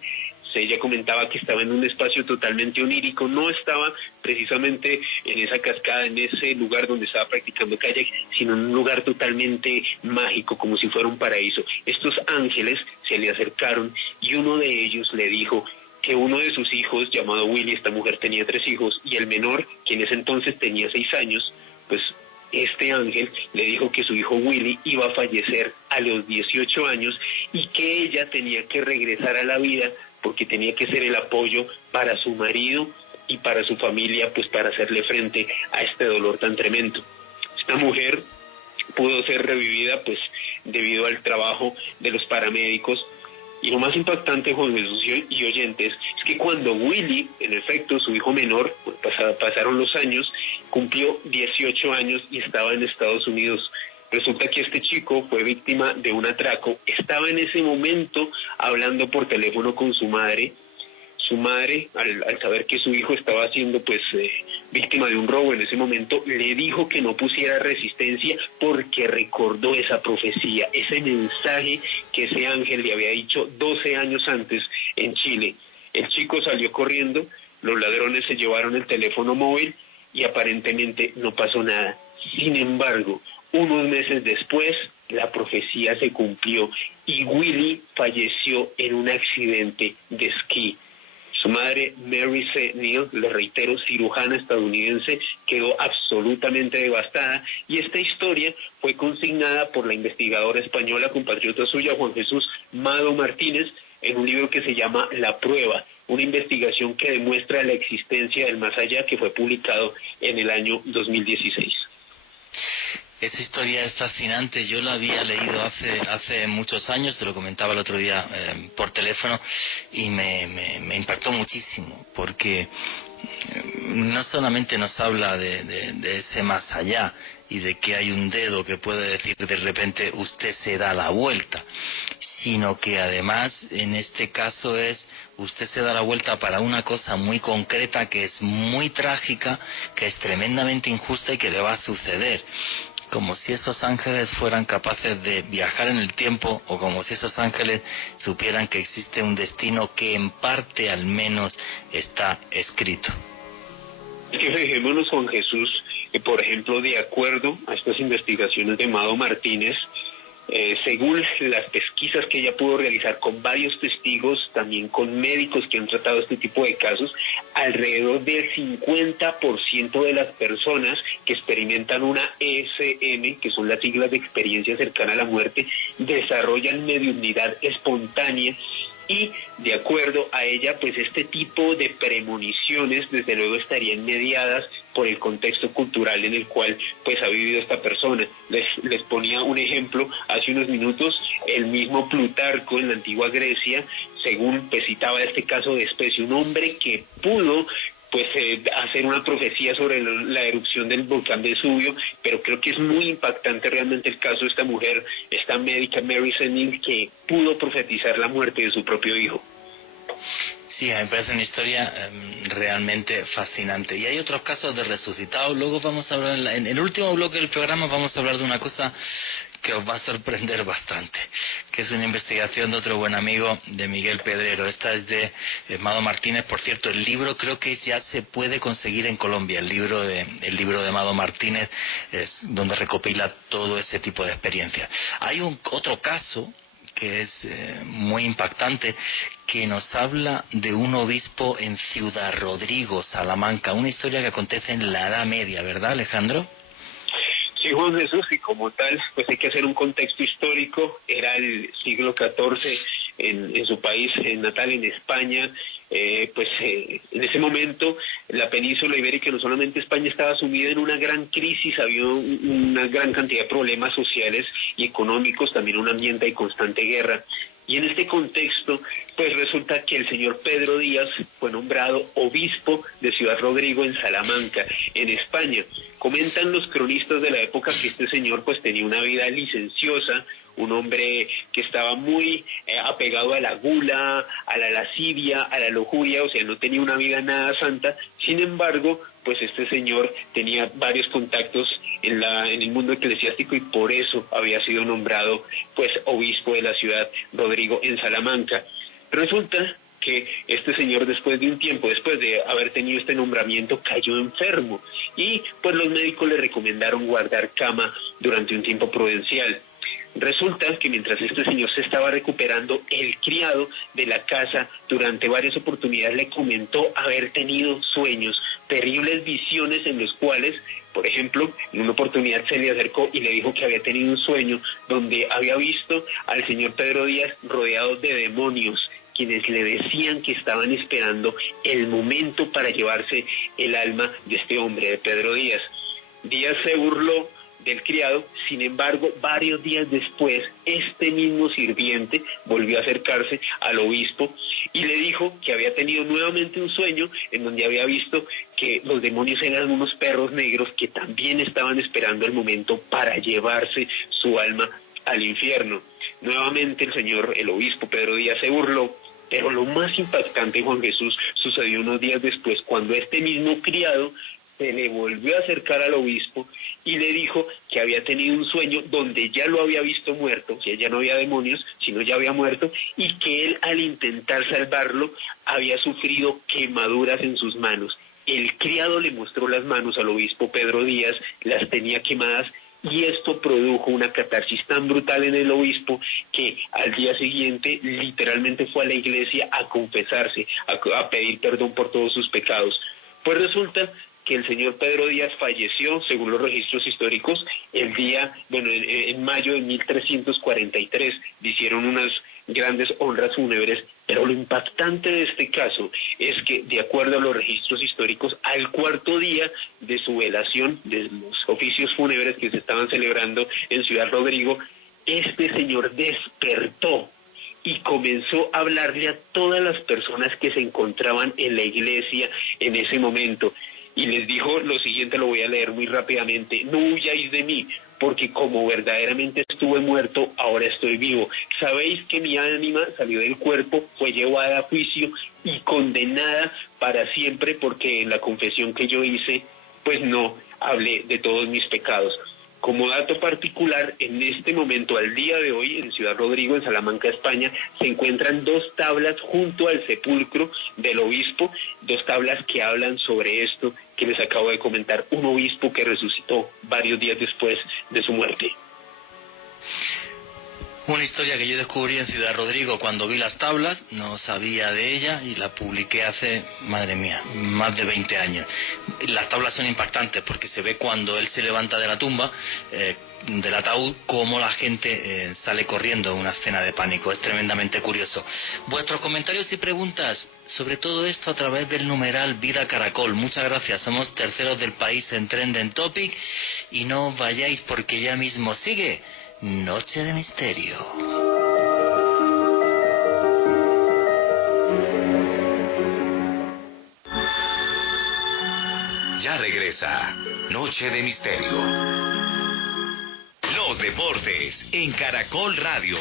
Ella comentaba que estaba en un espacio totalmente onírico, no estaba precisamente en esa cascada, en ese lugar donde estaba practicando kayak, sino en un lugar totalmente mágico, como si fuera un paraíso. Estos ángeles se le acercaron y uno de ellos le dijo que uno de sus hijos, llamado Willy, esta mujer tenía 3 hijos, y el menor, que en ese entonces tenía 6 años, pues este ángel le dijo que su hijo Willy iba a fallecer a los 18 años y que ella tenía que regresar a la vida porque tenía que ser el apoyo para su marido y para su familia, pues para hacerle frente a este dolor tan tremendo. Esta mujer pudo ser revivida pues debido al trabajo de los paramédicos. Y lo más impactante, Juan Jesús y oyentes, es que cuando Willy, en efecto, su hijo menor, pasaron los años, cumplió 18 años y estaba en Estados Unidos. Resulta que este chico fue víctima de un atraco, estaba en ese momento hablando por teléfono con su madre. Su madre, al saber que su hijo estaba siendo víctima de un robo en ese momento, le dijo que no pusiera resistencia porque recordó esa profecía, ese mensaje que ese ángel le había dicho 12 años antes en Chile. El chico salió corriendo, los ladrones se llevaron el teléfono móvil y aparentemente no pasó nada. Sin embargo, unos meses después, la profecía se cumplió y Willie falleció en un accidente de esquí. Su madre, Mary C. Neal, le reitero, cirujana estadounidense, quedó absolutamente devastada y esta historia fue consignada por la investigadora española compatriota suya, Juan Jesús Mado Martínez, en un libro que se llama La Prueba, una investigación que demuestra la existencia del más allá, que fue publicado en el año 2016. Esa historia es fascinante, yo la había leído hace muchos años, te lo comentaba el otro día por teléfono, y me impactó muchísimo, porque no solamente nos habla de ese más allá y de que hay un dedo que puede decir de repente usted se da la vuelta, sino que además en este caso usted se da la vuelta para una cosa muy concreta que es muy trágica, que es tremendamente injusta y que le va a suceder. Como si esos ángeles fueran capaces de viajar en el tiempo, o como si esos ángeles supieran que existe un destino que en parte al menos está escrito. Es que fijémonos, Juan Jesús, que por ejemplo, de acuerdo a estas investigaciones de Mado Martínez, según las pesquisas que ella pudo realizar con varios testigos, también con médicos que han tratado este tipo de casos, alrededor del 50% de las personas que experimentan una ESM, que son las siglas de experiencia cercana a la muerte, desarrollan mediunidad espontánea. Y de acuerdo a ella, pues este tipo de premoniciones desde luego estarían mediadas por el contexto cultural en el cual pues ha vivido esta persona. Les ponía un ejemplo hace unos minutos, el mismo Plutarco en la antigua Grecia, según pues citaba este caso de Especio, un hombre que pudo hacer una profecía sobre la erupción del volcán Vesubio, pero creo que es muy impactante realmente el caso de esta mujer, esta médica Mary C. Neal, que pudo profetizar la muerte de su propio hijo. Sí, me parece una historia realmente fascinante. Y hay otros casos de resucitados. Luego vamos a hablar, en el último bloque del programa vamos a hablar de una cosa que os va a sorprender bastante, que es una investigación de otro buen amigo, de Miguel Pedrero. Esta es de Mado Martínez. Por cierto, el libro creo que ya se puede conseguir en Colombia. El libro de Mado Martínez es donde recopila todo ese tipo de experiencias. Hay otro caso que es muy impactante, que nos habla de un obispo en Ciudad Rodrigo, Salamanca, una historia que acontece en la Edad Media, ¿verdad, Alejandro? Sí, Juan Jesús, y como tal, pues hay que hacer un contexto histórico. Era el siglo XIV en su país natal, en España. En ese momento la península ibérica, no solamente España, estaba sumida en una gran crisis, había una gran cantidad de problemas sociales y económicos, también un ambiente de constante guerra. Y en este contexto, pues resulta que el señor Pedro Díaz fue nombrado obispo de Ciudad Rodrigo en Salamanca, en España. Comentan los cronistas de la época que este señor pues tenía una vida licenciosa, un hombre que estaba muy apegado a la gula, a la lascivia, a la lujuria, o sea, no tenía una vida nada santa. Sin embargo, pues este señor tenía varios contactos en el mundo eclesiástico y por eso había sido nombrado pues obispo de la Ciudad Rodrigo en Salamanca. Resulta que este señor, después de un tiempo, después de haber tenido este nombramiento, cayó enfermo y pues los médicos le recomendaron guardar cama durante un tiempo prudencial. Resulta que mientras este señor se estaba recuperando, el criado de la casa durante varias oportunidades le comentó haber tenido sueños, terribles visiones en los cuales, por ejemplo, en una oportunidad se le acercó y le dijo que había tenido un sueño donde había visto al señor Pedro Díaz rodeado de demonios, quienes le decían que estaban esperando el momento para llevarse el alma de este hombre, de Pedro Díaz. Díaz se burló del criado. Sin embargo, varios días después, este mismo sirviente volvió a acercarse al obispo y le dijo que había tenido nuevamente un sueño en donde había visto que los demonios eran unos perros negros que también estaban esperando el momento para llevarse su alma al infierno. Nuevamente el obispo Pedro Díaz se burló Pero lo más impactante, Juan Jesús, sucedió unos días después, cuando este mismo criado se le volvió a acercar al obispo y le dijo que había tenido un sueño donde ya lo había visto muerto, o sea, ya no había demonios, sino ya había muerto, y que él, al intentar salvarlo, había sufrido quemaduras en sus manos. El criado le mostró las manos al obispo Pedro Díaz, las tenía quemadas, y esto produjo una catarsis tan brutal en el obispo que al día siguiente literalmente fue a la iglesia a confesarse, a pedir perdón por todos sus pecados. Pues resulta que el señor Pedro Díaz falleció, según los registros históricos, en mayo de 1343, le hicieron unas grandes honras fúnebres, pero lo impactante de este caso es que, de acuerdo a los registros históricos, al cuarto día de su velación, de los oficios fúnebres que se estaban celebrando en Ciudad Rodrigo, este señor despertó y comenzó a hablarle a todas las personas que se encontraban en la iglesia en ese momento. Y les dijo lo siguiente, lo voy a leer muy rápidamente: no huyáis de mí, porque como verdaderamente estuve muerto, ahora estoy vivo. Sabéis que mi ánima salió del cuerpo, fue llevada a juicio y condenada para siempre, porque en la confesión que yo hice, pues no hablé de todos mis pecados. Como dato particular, en este momento, al día de hoy, en Ciudad Rodrigo, en Salamanca, España, se encuentran 2 tablas junto al sepulcro del obispo, 2 tablas que hablan sobre esto que les acabo de comentar, un obispo que resucitó varios días después de su muerte. Una historia que yo descubrí en Ciudad Rodrigo cuando vi las tablas, no sabía de ella y la publiqué hace, madre mía, más de 20 años. Las tablas son impactantes porque se ve cuando él se levanta de la tumba, del ataúd, cómo la gente sale corriendo, una escena de pánico. Es tremendamente curioso. Vuestros comentarios y preguntas sobre todo esto a través del numeral Vida Caracol. Muchas gracias, somos terceros del país en Trending Topic y no os vayáis porque ya mismo sigue Noche de Misterio. Ya regresa Noche de Misterio. Los deportes en Caracol Radio.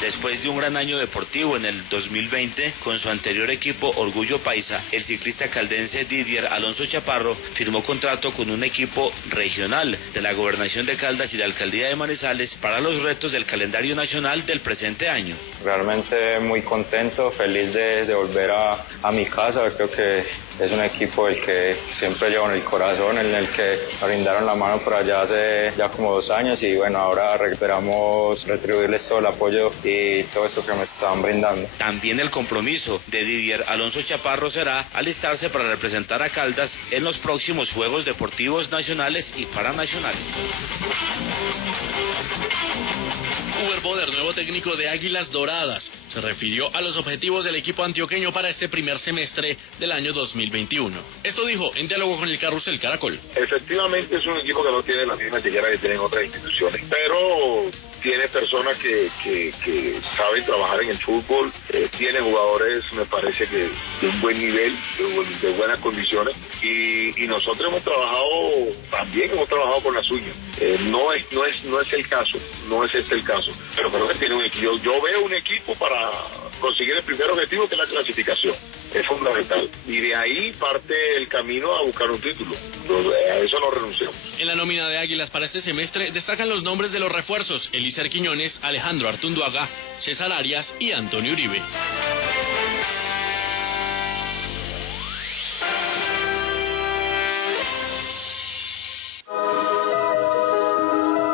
Después de un gran año deportivo en el 2020, con su anterior equipo Orgullo Paisa, el ciclista caldense Didier Alonso Chaparro firmó contrato con un equipo regional de la Gobernación de Caldas y la Alcaldía de Manizales para los retos del calendario nacional del presente año. Realmente muy contento, feliz de volver a mi casa. Creo que es un equipo el que siempre llevo en el corazón, en el que nos brindaron la mano por allá hace ya como 2 años y bueno, ahora esperamos retribuirles todo el apoyo y todo esto que me estaban brindando. También el compromiso de Didier Alonso Chaparro será alistarse para representar a Caldas en los próximos Juegos Deportivos Nacionales y Paranacionales. Uber Boder, nuevo técnico de Águilas Doradas, se refirió a los objetivos del equipo antioqueño para este primer semestre del año 2021. Esto dijo en diálogo con el Carrusel Caracol. Efectivamente es un equipo que no tiene la misma llegada que tienen otras instituciones, pero tiene personas que saben trabajar en el fútbol, tiene jugadores, me parece que de un buen nivel, de buenas condiciones, y nosotros hemos trabajado con las uñas. No es el caso, no es este el caso, pero creo que tiene un equipo. Yo veo un equipo para conseguir el primer objetivo, que es la clasificación. Es fundamental. Y de ahí parte el camino a buscar un título. A eso no renunciamos. En la nómina de Águilas para este semestre destacan los nombres de los refuerzos: Elícer Quiñones, Alejandro Artunduaga, César Arias y Antonio Uribe.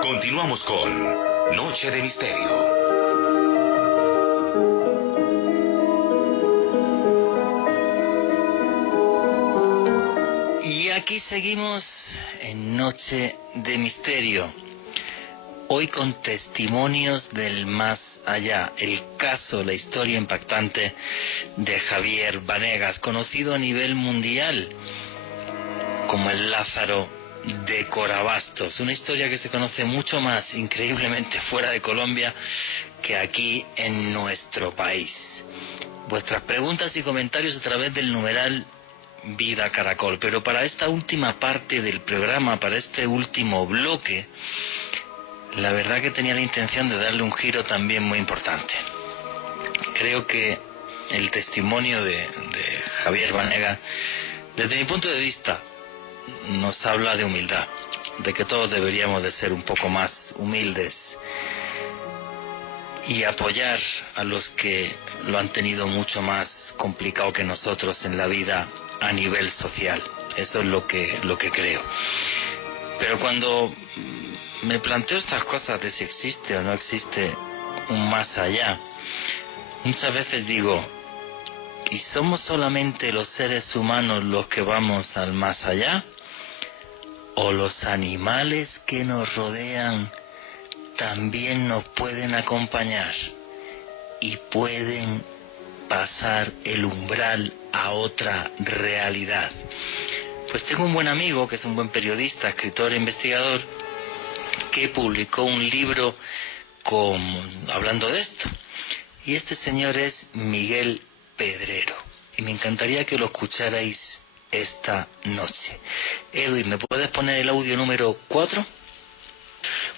Continuamos con Noche de Misterio. Y aquí seguimos en Noche de Misterio. Hoy con testimonios del más allá. El caso, la historia impactante de Javier Vanegas, conocido a nivel mundial como el Lázaro de Corabastos. Una historia que se conoce mucho más, increíblemente, fuera de Colombia que aquí en nuestro país. Vuestras preguntas y comentarios a través del numeral Vida Caracol. Pero para esta última parte del programa, para este último bloque, la verdad que tenía la intención de darle un giro también muy importante. Creo que el testimonio de Javier Vanegas, desde mi punto de vista, nos habla de humildad, de que todos deberíamos de ser un poco más humildes y apoyar a los que lo han tenido mucho más complicado que nosotros en la vida a nivel social. Eso es lo que creo. Pero cuando me planteo estas cosas de si existe o no existe un más allá, muchas veces digo, ¿y somos solamente los seres humanos los que vamos al más allá? ¿O los animales que nos rodean también nos pueden acompañar y pueden pasar el umbral a otra realidad? Pues tengo un buen amigo que es un buen periodista, escritor e investigador, que publicó un libro hablando de esto. Y este señor es Miguel Pedrero. Y me encantaría que lo escucharais esta noche. Edwin, ¿me puedes poner el audio número 4?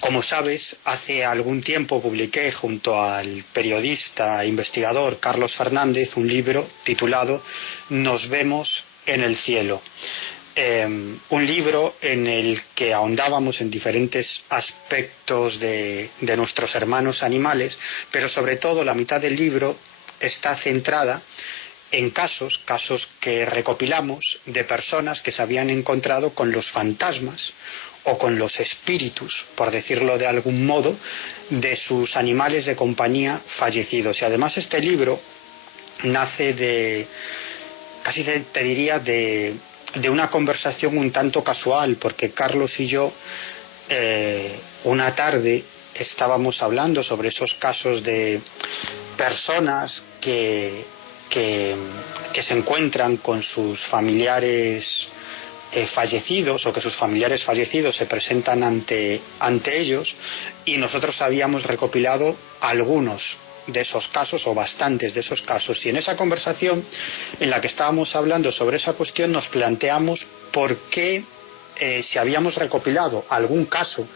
Como sabes, hace algún tiempo publiqué junto al periodista e investigador Carlos Fernández un libro titulado Nos vemos en el cielo. Un libro en el que ahondábamos en diferentes aspectos de nuestros hermanos animales, pero sobre todo la mitad del libro está centrada en casos que recopilamos de personas que se habían encontrado con los fantasmas o con los espíritus, por decirlo de algún modo, de sus animales de compañía fallecidos. Y además este libro nace de, casi te diría, de una conversación un tanto casual, porque Carlos y yo una tarde estábamos hablando sobre esos casos de personas que se encuentran con sus familiares fallecidos, o que sus familiares fallecidos se presentan ante ellos, y nosotros habíamos recopilado algunos de esos casos, o bastantes de esos casos, y en esa conversación en la que estábamos hablando sobre esa cuestión nos planteamos por qué si habíamos recopilado algún caso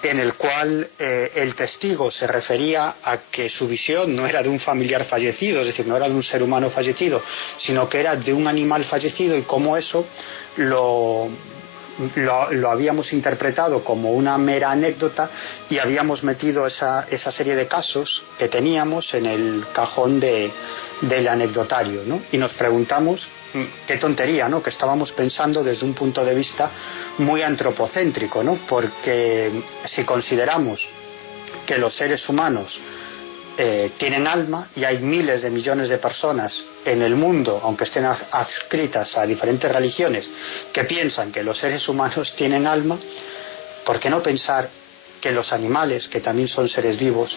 en el cual el testigo se refería a que su visión no era de un familiar fallecido, es decir, no era de un ser humano fallecido, sino que era de un animal fallecido, y cómo eso lo habíamos interpretado como una mera anécdota y habíamos metido esa serie de casos que teníamos en el cajón del anecdotario, ¿no? Y nos preguntamos qué tontería, ¿no?, que estábamos pensando desde un punto de vista muy antropocéntrico, ¿no? Porque si consideramos que los seres humanos tienen alma, y hay miles de millones de personas en el mundo, aunque estén adscritas a diferentes religiones, que piensan que los seres humanos tienen alma, ¿por qué no pensar que los animales, que también son seres vivos,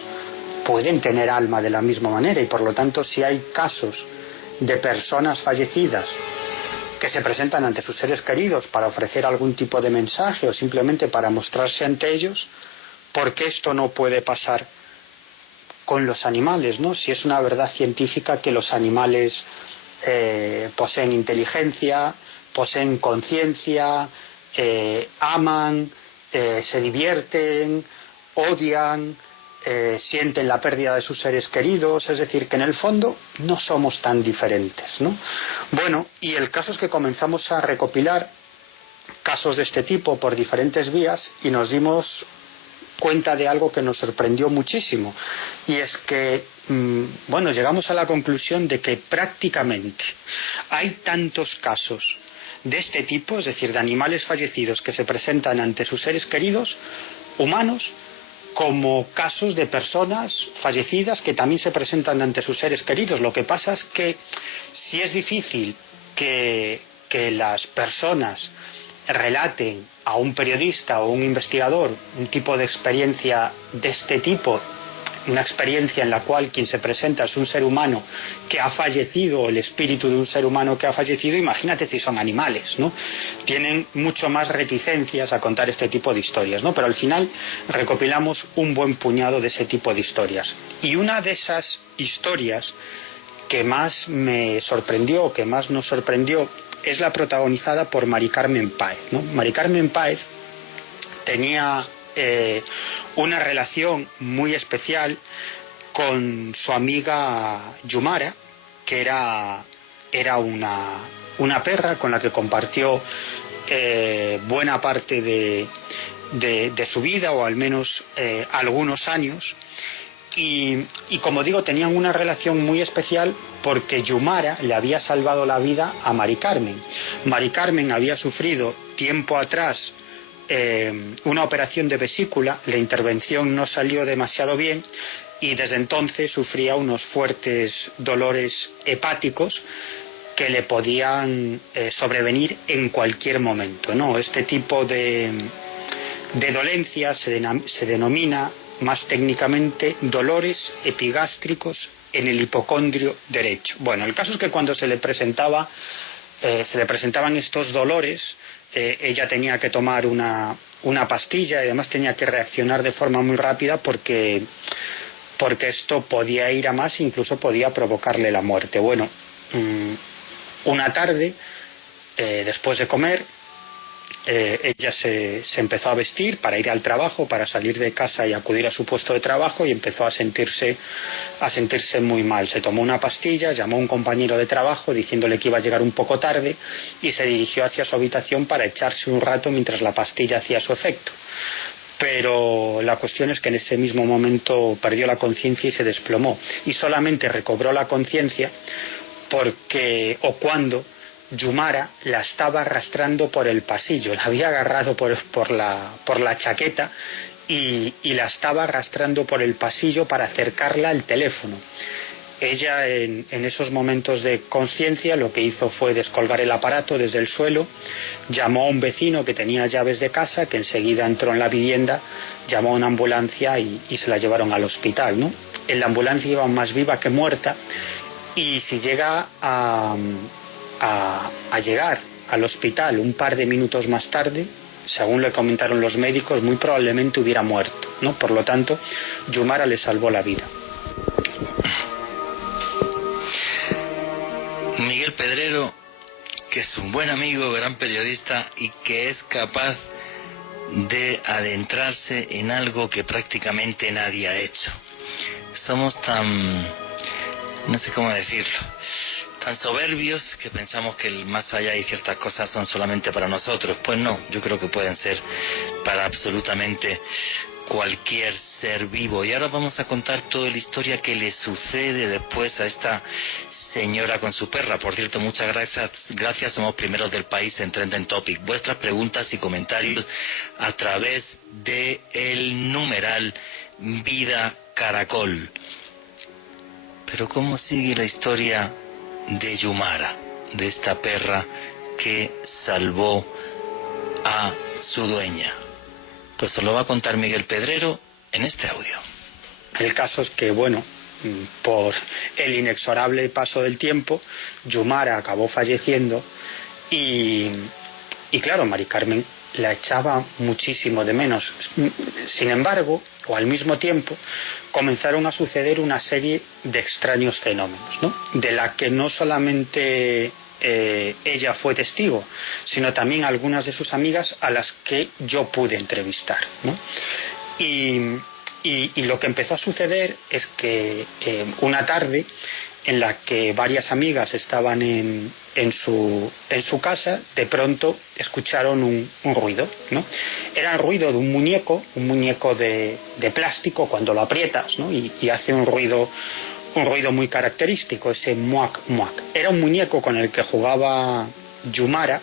pueden tener alma de la misma manera? Y por lo tanto, si hay casos de personas fallecidas que se presentan ante sus seres queridos para ofrecer algún tipo de mensaje o simplemente para mostrarse ante ellos, ¿por qué esto no puede pasar con los animales, ¿no? Si es una verdad científica que los animales poseen inteligencia, poseen conciencia, aman, se divierten, odian, sienten la pérdida de sus seres queridos, es decir, que en el fondo no somos tan diferentes, ¿no? Bueno, y el caso es que comenzamos a recopilar casos de este tipo por diferentes vías y nos dimos cuenta de algo que nos sorprendió muchísimo, y es que llegamos a la conclusión de que prácticamente hay tantos casos de este tipo, es decir, de animales fallecidos que se presentan ante sus seres queridos humanos, como casos de personas fallecidas que también se presentan ante sus seres queridos. Lo que pasa es que si es difícil que las personas relaten a un periodista o un investigador un tipo de experiencia de este tipo, una experiencia en la cual quien se presenta es un ser humano que ha fallecido, o el espíritu de un ser humano que ha fallecido, imagínate si son animales, ¿no? Tienen mucho más reticencias a contar este tipo de historias, ¿no? Pero al final recopilamos un buen puñado de ese tipo de historias. Y una de esas historias que más me sorprendió, que más nos sorprendió, es la protagonizada por Mari Carmen Páez, ¿no? Mari Carmen Páez tenía una relación muy especial con su amiga Yumara, que era una perra con la que compartió buena parte de su vida, o al menos algunos años. Y como digo, tenían una relación muy especial porque Yumara le había salvado la vida a Mari Carmen. Mari Carmen había sufrido tiempo atrás una operación de vesícula, la intervención no salió demasiado bien y desde entonces sufría unos fuertes dolores hepáticos que le podían sobrevenir en cualquier momento, ¿no? Este tipo de dolencia se denomina más técnicamente dolores epigástricos en el hipocondrio derecho. Bueno, el caso es que cuando se le presentaban estos dolores, ella tenía que tomar una pastilla y además tenía que reaccionar de forma muy rápida porque esto podía ir a más, incluso podía provocarle la muerte. Bueno, una tarde, después de comer, ella se empezó a vestir para ir al trabajo, para salir de casa y acudir a su puesto de trabajo, y empezó a sentirse muy mal. Se tomó una pastilla, llamó a un compañero de trabajo diciéndole que iba a llegar un poco tarde y se dirigió hacia su habitación para echarse un rato mientras la pastilla hacía su efecto. Pero la cuestión es que en ese mismo momento perdió la conciencia y se desplomó, y solamente recobró la conciencia cuando Yumara la estaba arrastrando por el pasillo. La había agarrado por la chaqueta y la estaba arrastrando por el pasillo para acercarla al teléfono. Ella en esos momentos de conciencia lo que hizo fue descolgar el aparato desde el suelo, llamó a un vecino que tenía llaves de casa, que enseguida entró en la vivienda, llamó a una ambulancia y se la llevaron al hospital, ¿no? En la ambulancia iba más viva que muerta, y si llega a llegar al hospital un par de minutos más tarde, según le comentaron los médicos, muy probablemente hubiera muerto, ¿no? Por lo tanto, Yumara le salvó la vida. Miguel Pedrero, que es un buen amigo, gran periodista y que es capaz de adentrarse en algo que prácticamente nadie ha hecho. Somos tan, no sé cómo decirlo, tan soberbios que pensamos que el más allá y ciertas cosas son solamente para nosotros. Pues no, yo creo que pueden ser para absolutamente cualquier ser vivo. Y ahora vamos a contar toda la historia que le sucede después a esta señora con su perra. Por cierto, muchas gracias, somos primeros del país en Trending Topic. Vuestras preguntas y comentarios a través de el numeral Vida Caracol. Pero ¿cómo sigue la historia de Yumara, de esta perra que salvó a su dueña? Pues se lo va a contar Miguel Pedrero en este audio. El caso es que, bueno, por el inexorable paso del tiempo, Yumara acabó falleciendo y claro, Mari Carmen la echaba muchísimo de menos. Sin embargo, o al mismo tiempo, comenzaron a suceder una serie de extraños fenómenos, ¿no? De la que no solamente ella fue testigo, sino también algunas de sus amigas a las que yo pude entrevistar, ¿no? Y lo que empezó a suceder es que una tarde en la que varias amigas estaban en su casa, de pronto escucharon un ruido, ¿no? Era el ruido de un muñeco de plástico cuando lo aprietas, ¿no? Y hace un ruido muy característico, ese muac muac. Era un muñeco con el que jugaba Yumara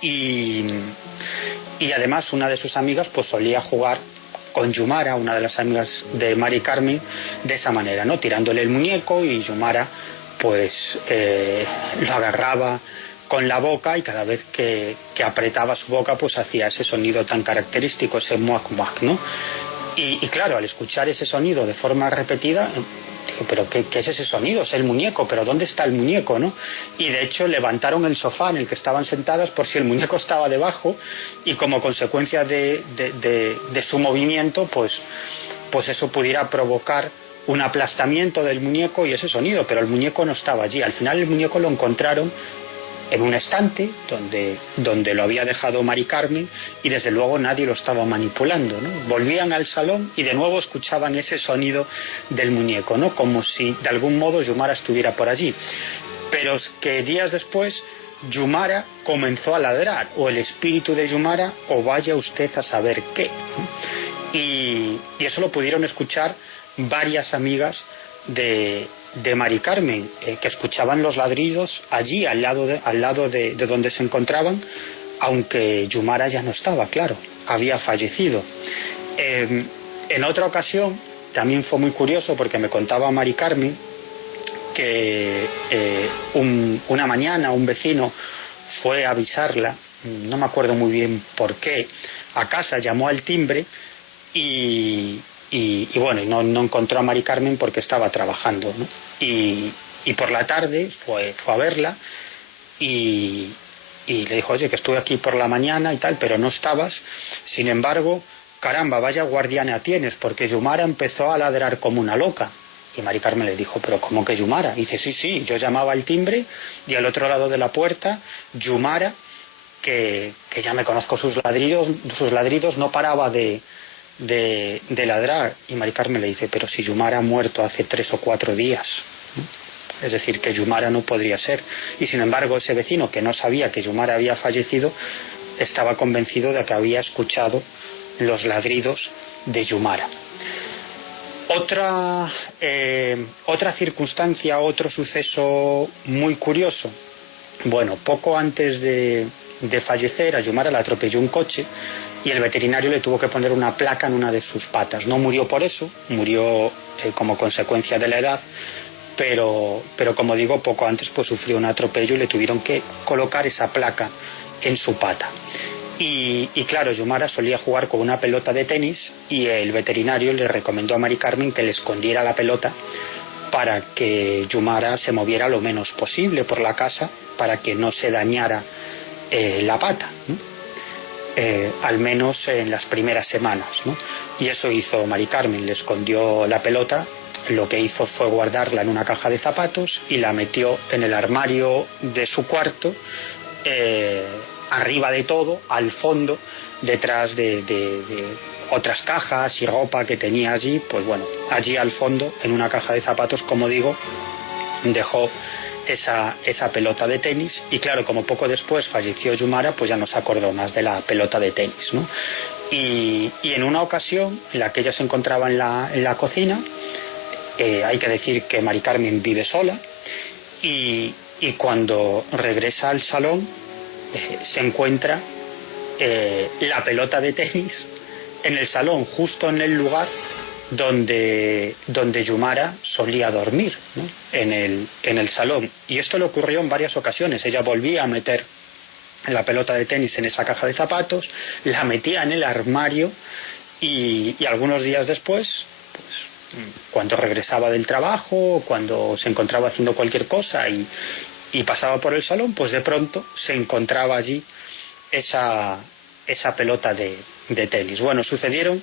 y además una de sus amigas pues solía jugar con Yumara, una de las amigas de Mari Carmen, de esa manera, ¿no? Tirándole el muñeco y Yumara pues lo agarraba con la boca y cada vez que apretaba su boca pues hacía ese sonido tan característico, ese muac muac, ¿no? Y claro, al escuchar ese sonido de forma repetida, digo, ¿pero qué es ese sonido? Es el muñeco, ¿pero dónde está el muñeco, no? Y de hecho levantaron el sofá en el que estaban sentadas por si el muñeco estaba debajo, y como consecuencia de su movimiento, pues eso pudiera provocar un aplastamiento del muñeco y ese sonido, pero el muñeco no estaba allí. Al final el muñeco lo encontraron en un estante donde lo había dejado Mari Carmen, y desde luego nadie lo estaba manipulando, ¿no? Volvían al salón y de nuevo escuchaban ese sonido del muñeco, ¿no? Como si de algún modo Yumara estuviera por allí. Pero es que días después Yumara comenzó a ladrar, o el espíritu de Yumara, o vaya usted a saber qué, ¿no? Y eso lo pudieron escuchar varias amigas de Mari Carmen, que escuchaban los ladridos allí al lado de donde se encontraban, aunque Yumara ya no estaba, claro, había fallecido. En otra ocasión también fue muy curioso, porque me contaba Mari Carmen que una mañana un vecino fue a avisarla, no me acuerdo muy bien por qué, a casa, llamó al timbre y bueno, no encontró a Mari Carmen porque estaba trabajando, ¿no? Y por la tarde fue a verla y le dijo: oye, que estuve aquí por la mañana y tal, pero no estabas. Sin embargo, caramba, vaya guardiana tienes, porque Yumara empezó a ladrar como una loca. Y Mari Carmen le dijo: ¿pero cómo que Yumara? Y dice: sí, yo llamaba al timbre y al otro lado de la puerta Yumara, que ya me conozco sus ladridos, no paraba de ladrar. Y Mari Carmen le dice: pero si Yumara ha muerto hace 3 o 4 días, ¿no? Es decir, que Yumara no podría ser. Y sin embargo, ese vecino, que no sabía que Yumara había fallecido, estaba convencido de que había escuchado los ladridos de Yumara. Otra circunstancia, otro suceso muy curioso. Bueno, poco antes de fallecer, a Yumara la atropelló un coche y el veterinario le tuvo que poner una placa en una de sus patas. No murió por eso, murió como consecuencia de la edad, pero como digo, poco antes pues sufrió un atropello y le tuvieron que colocar esa placa en su pata. Y claro, Yumara solía jugar con una pelota de tenis y el veterinario le recomendó a Mari Carmen que le escondiera la pelota para que Yumara se moviera lo menos posible por la casa, para que no se dañara la pata, ¿no? Al menos en las primeras semanas, ¿no? Y eso hizo Mari Carmen, le escondió la pelota. Lo que hizo fue guardarla en una caja de zapatos y la metió en el armario de su cuarto, arriba de todo, al fondo, detrás de otras cajas y ropa que tenía allí. Pues bueno, allí al fondo, en una caja de zapatos, como digo, dejó esa pelota de tenis. Y claro, como poco después falleció Yumara, pues ya no se acordó más de la pelota de tenis, ¿no? Y en una ocasión en la que ella se encontraba en la cocina, hay que decir que Mari Carmen vive sola, y cuando regresa al salón se encuentra la pelota de tenis en el salón, justo en el lugar donde Yumara solía dormir, ¿no? en el salón. Y esto le ocurrió en varias ocasiones. Ella volvía a meter la pelota de tenis en esa caja de zapatos, la metía en el armario y algunos días después, pues, cuando regresaba del trabajo, cuando se encontraba haciendo cualquier cosa y pasaba por el salón, pues de pronto se encontraba allí esa pelota de tenis. Bueno, sucedieron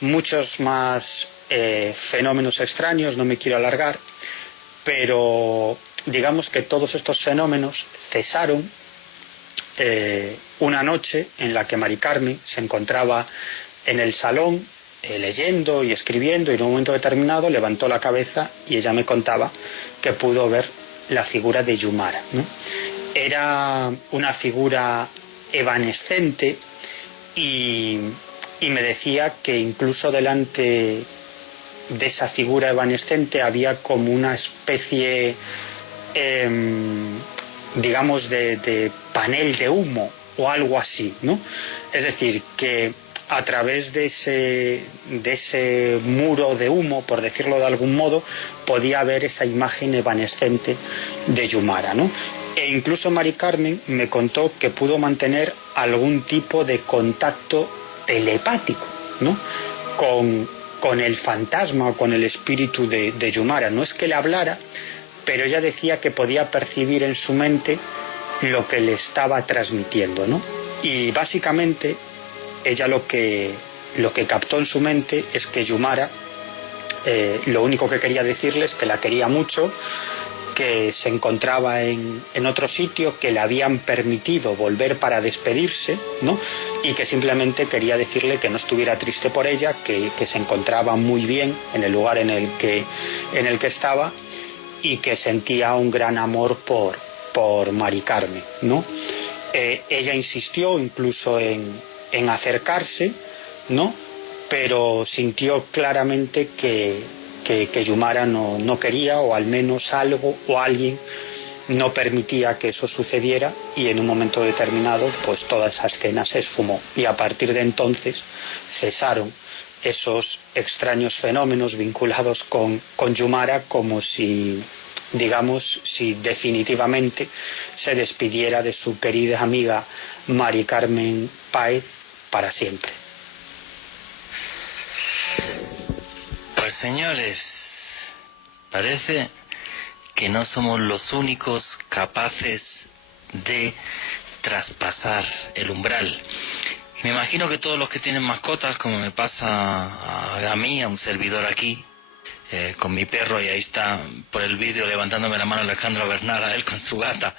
muchos más fenómenos extraños, no me quiero alargar, pero digamos que todos estos fenómenos cesaron una noche en la que Mari Carmen se encontraba en el salón leyendo y escribiendo, y en un momento determinado levantó la cabeza y ella me contaba que pudo ver la figura de Yumara, ¿no? Era una figura evanescente y me decía que incluso delante de esa figura evanescente había como una especie digamos de panel de humo o algo así, ¿no? Es decir, que a través de ese muro de humo, por decirlo de algún modo, podía ver esa imagen evanescente de Yumara, ¿no? E incluso Mari Carmen me contó que pudo mantener algún tipo de contacto telepático, ¿no? con el fantasma o con el espíritu de Yumara. No es que le hablara, pero ella decía que podía percibir en su mente lo que le estaba transmitiendo, ¿no? Y básicamente ella lo que captó en su mente es que Yumara lo único que quería decirles es que la quería mucho, que se encontraba en otro sitio, que le habían permitido volver para despedirse, ¿no? Y que simplemente quería decirle que no estuviera triste por ella, que se encontraba muy bien en el lugar en el que estaba, y que sentía un gran amor por Mari Carmen, ¿no? Ella insistió incluso en acercarse, ¿no? Pero sintió claramente que Yumara no quería, o al menos algo o alguien no permitía que eso sucediera, y en un momento determinado pues toda esa escena se esfumó, y a partir de entonces cesaron esos extraños fenómenos vinculados con Yumara, como si, digamos, si definitivamente se despidiera de su querida amiga Mari Carmen Páez para siempre. Pues señores, parece que no somos los únicos capaces de traspasar el umbral. Me imagino que todos los que tienen mascotas, como me pasa a mí, a un servidor aquí, con mi perro, y ahí está por el vídeo levantándome la mano Alejandro Bernal, él con su gata,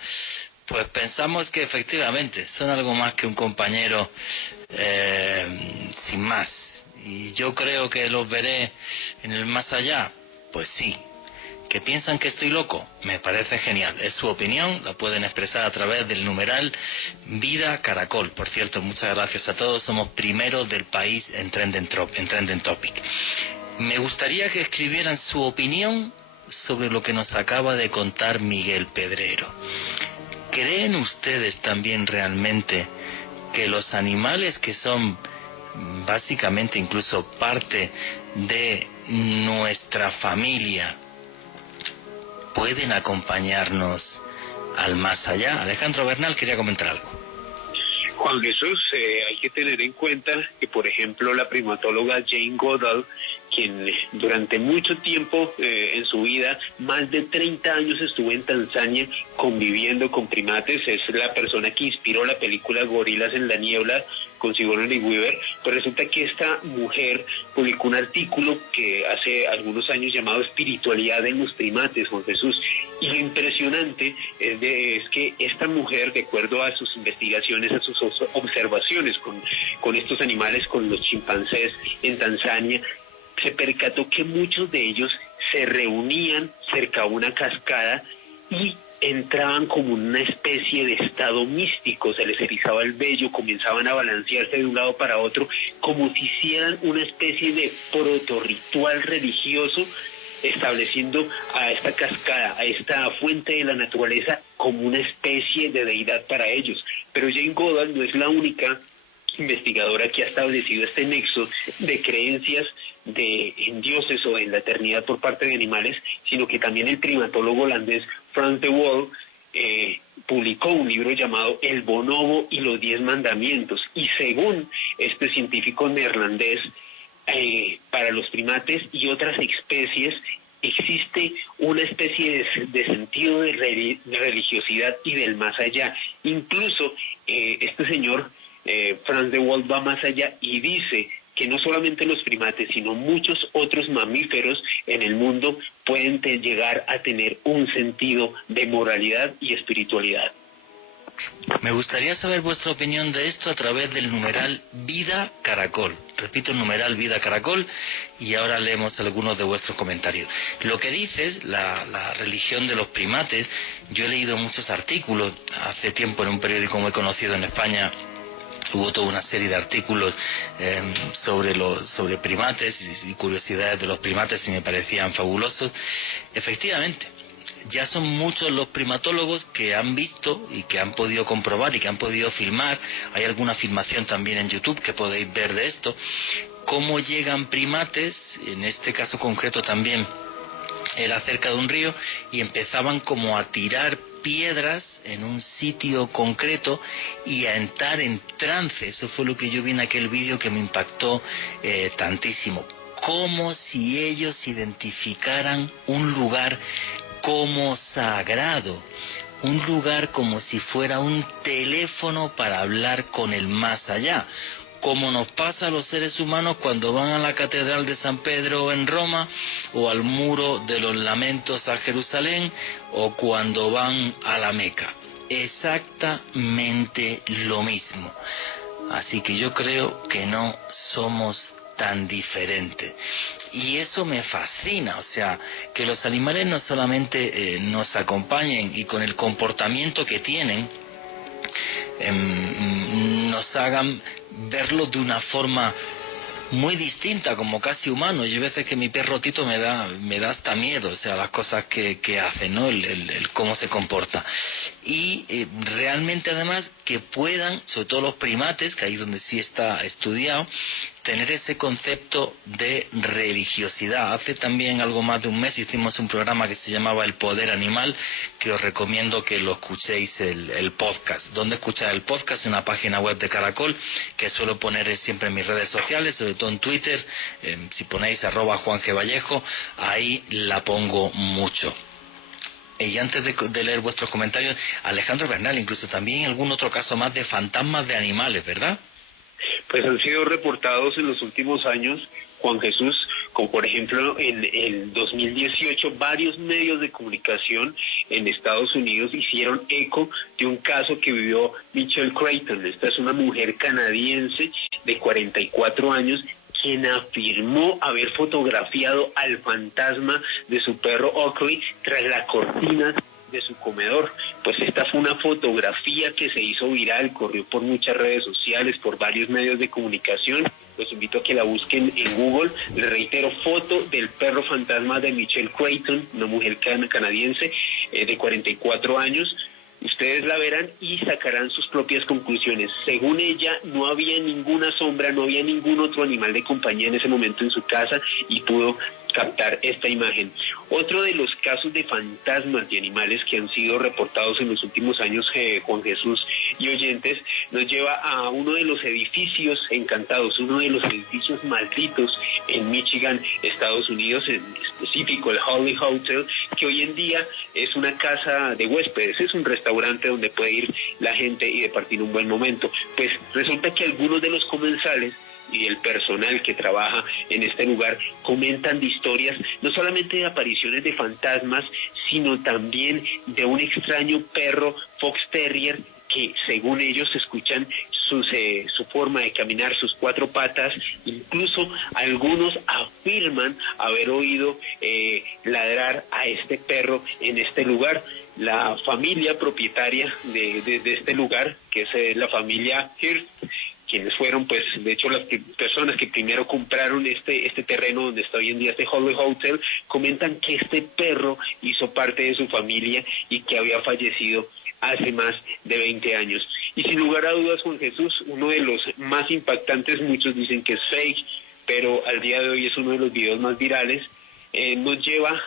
pues pensamos que efectivamente son algo más que un compañero, sin más. Y yo creo que los veré en el más allá. Pues sí. ¿Que piensan que estoy loco? Me parece genial. Es su opinión, la pueden expresar a través del numeral Vida Caracol. Por cierto, muchas gracias a todos. Somos primeros del país en Trending Topic. Me gustaría que escribieran su opinión sobre lo que nos acaba de contar Miguel Pedrero. ¿Creen ustedes también realmente que los animales, que son básicamente incluso parte de nuestra familia, pueden acompañarnos al más allá? Alejandro Bernal quería comentar algo. Juan Jesús, hay que tener en cuenta que, por ejemplo, la primatóloga Jane Goodall, quien durante mucho tiempo en su vida, más de 30 años estuvo en Tanzania conviviendo con primates, es la persona que inspiró la película Gorilas en la Niebla con Sigourney Weaver. Pues resulta que esta mujer publicó un artículo que hace algunos años llamado Espiritualidad en los primates, Juan Jesús, y lo impresionante es que esta mujer, de acuerdo a sus investigaciones, a sus observaciones con estos animales, con los chimpancés en Tanzania, se percató que muchos de ellos se reunían cerca a una cascada y entraban como una especie de estado místico, se les erizaba el vello, comenzaban a balancearse de un lado para otro, como si hicieran una especie de protorritual religioso, estableciendo a esta cascada, a esta fuente de la naturaleza, como una especie de deidad para ellos. Pero Jane Goodall no es la única investigadora que ha establecido este nexo de creencias en dioses o en la eternidad por parte de animales, sino que también el primatólogo holandés Frans de Waal publicó un libro llamado El bonobo y los 10 mandamientos, y según este científico neerlandés, para los primates y otras especies existe una especie de sentido de religiosidad y del más allá. Incluso este señor Frans de Waal va más allá y dice que no solamente los primates, sino muchos otros mamíferos en el mundo pueden llegar a tener un sentido de moralidad y espiritualidad. Me gustaría saber vuestra opinión de esto a través del numeral Vida Caracol. Repito, el numeral Vida Caracol, y ahora leemos algunos de vuestros comentarios. Lo que dices, la religión de los primates, yo he leído muchos artículos. Hace tiempo en un periódico muy conocido en España hubo toda una serie de artículos sobre primates y curiosidades de los primates, y me parecían fabulosos. Efectivamente, ya son muchos los primatólogos que han visto y que han podido comprobar y que han podido filmar. Hay alguna filmación también en YouTube que podéis ver de esto, cómo llegan primates, en este caso concreto también era cerca de un río, y empezaban como a tirar piedras en un sitio concreto y a entrar en trance. Eso fue lo que yo vi en aquel vídeo, que me impactó tantísimo. Como si ellos identificaran un lugar como sagrado, un lugar como si fuera un teléfono para hablar con el más allá, como nos pasa a los seres humanos cuando van a la Catedral de San Pedro en Roma, o al Muro de los Lamentos a Jerusalén, o cuando van a la Meca. Exactamente lo mismo. Así que yo creo que no somos tan diferentes. Y eso me fascina, o sea, que los animales no solamente nos acompañen y con el comportamiento que tienen, nos hagan verlo de una forma muy distinta, como casi humano. Yo a veces que mi perro Tito me da hasta miedo, o sea, las cosas que hace, ¿no? El cómo se comporta. Y realmente además que puedan, sobre todo los primates, que ahí es donde sí está estudiado, tener ese concepto de religiosidad. Hace también algo más de un mes hicimos un programa que se llamaba El Poder Animal, que os recomiendo que lo escuchéis el podcast. ¿Dónde escuchar el podcast? En una página web de Caracol, que suelo poner siempre en mis redes sociales, sobre todo en Twitter. Si ponéis @JuanGVallejo, ahí la pongo mucho. Y antes de leer vuestros comentarios, Alejandro Bernal, incluso también algún otro caso más de fantasmas de animales, ¿verdad? Pues han sido reportados en los últimos años, Juan Jesús, como por ejemplo en el 2018 varios medios de comunicación en Estados Unidos hicieron eco de un caso que vivió Michelle Creighton. Esta es una mujer canadiense de 44 años quien afirmó haber fotografiado al fantasma de su perro Oakley tras la cortina de su comedor. Pues esta fue una fotografía que se hizo viral, corrió por muchas redes sociales, por varios medios de comunicación. Los invito a que la busquen en Google. Les reitero, foto del perro fantasma de Michelle Creighton, una mujer canadiense de 44 años. Ustedes la verán y sacarán sus propias conclusiones. Según ella, no había ninguna sombra, no había ningún otro animal de compañía en ese momento en su casa y pudo captar esta imagen. Otro de los casos de fantasmas de animales que han sido reportados en los últimos años, Juan Jesús y oyentes, nos lleva a uno de los edificios encantados, uno de los edificios malditos en Michigan, Estados Unidos, en específico el Holly Hotel, que hoy en día es una casa de huéspedes, es un restaurante donde puede ir la gente y departir un buen momento. Pues resulta que algunos de los comensales y el personal que trabaja en este lugar comentan de historias, no solamente de apariciones de fantasmas, sino también de un extraño perro Fox Terrier que según ellos escuchan su forma de caminar, sus cuatro patas. Incluso algunos afirman haber oído ladrar a este perro en este lugar. La familia propietaria de este lugar, que es la familia Hirst, quienes fueron, pues, de hecho, las personas que primero compraron este terreno donde está hoy en día este Holly Hotel, comentan que este perro hizo parte de su familia y que había fallecido hace más de 20 años. Y sin lugar a dudas, Juan Jesús, uno de los más impactantes, muchos dicen que es fake, pero al día de hoy es uno de los videos más virales, nos lleva,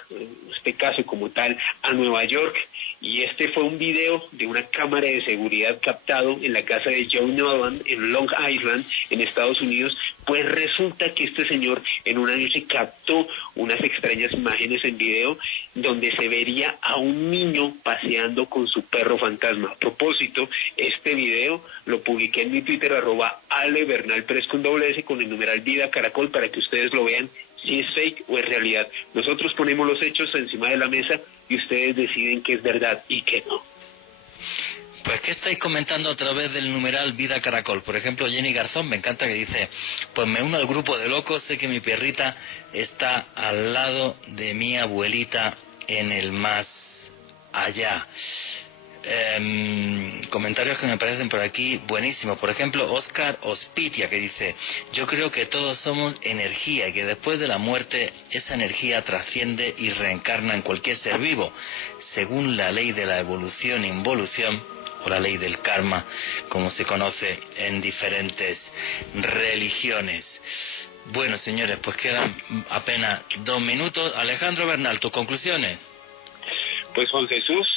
este caso como tal, a Nueva York. Y este fue un video de una cámara de seguridad captado en la casa de Joe Nolan en Long Island, en Estados Unidos. Pues resulta que este señor en una noche captó unas extrañas imágenes en video donde se vería a un niño paseando con su perro fantasma. A propósito, este video lo publiqué en mi Twitter, @AleBernal3 con doble S, con el numeral Vida Caracol, para que ustedes lo vean si es fake o es realidad. Nosotros ponemos los hechos encima de la mesa y ustedes deciden qué es verdad y qué no. Pues, ¿qué estáis comentando a través del numeral Vida Caracol? Por ejemplo, Jenny Garzón, me encanta, que dice: pues me uno al grupo de locos, sé que mi perrita está al lado de mi abuelita en el más allá. Comentarios que me parecen por aquí buenísimos. Por ejemplo, Oscar Ospitia, que dice: yo creo que todos somos energía y que después de la muerte esa energía trasciende y reencarna en cualquier ser vivo, según la ley de la evolución e involución, o la ley del karma, como se conoce en diferentes religiones. Bueno, señores, pues quedan apenas 2 minutos. Alejandro Bernal, ¿tus conclusiones? Pues, Juan Jesús,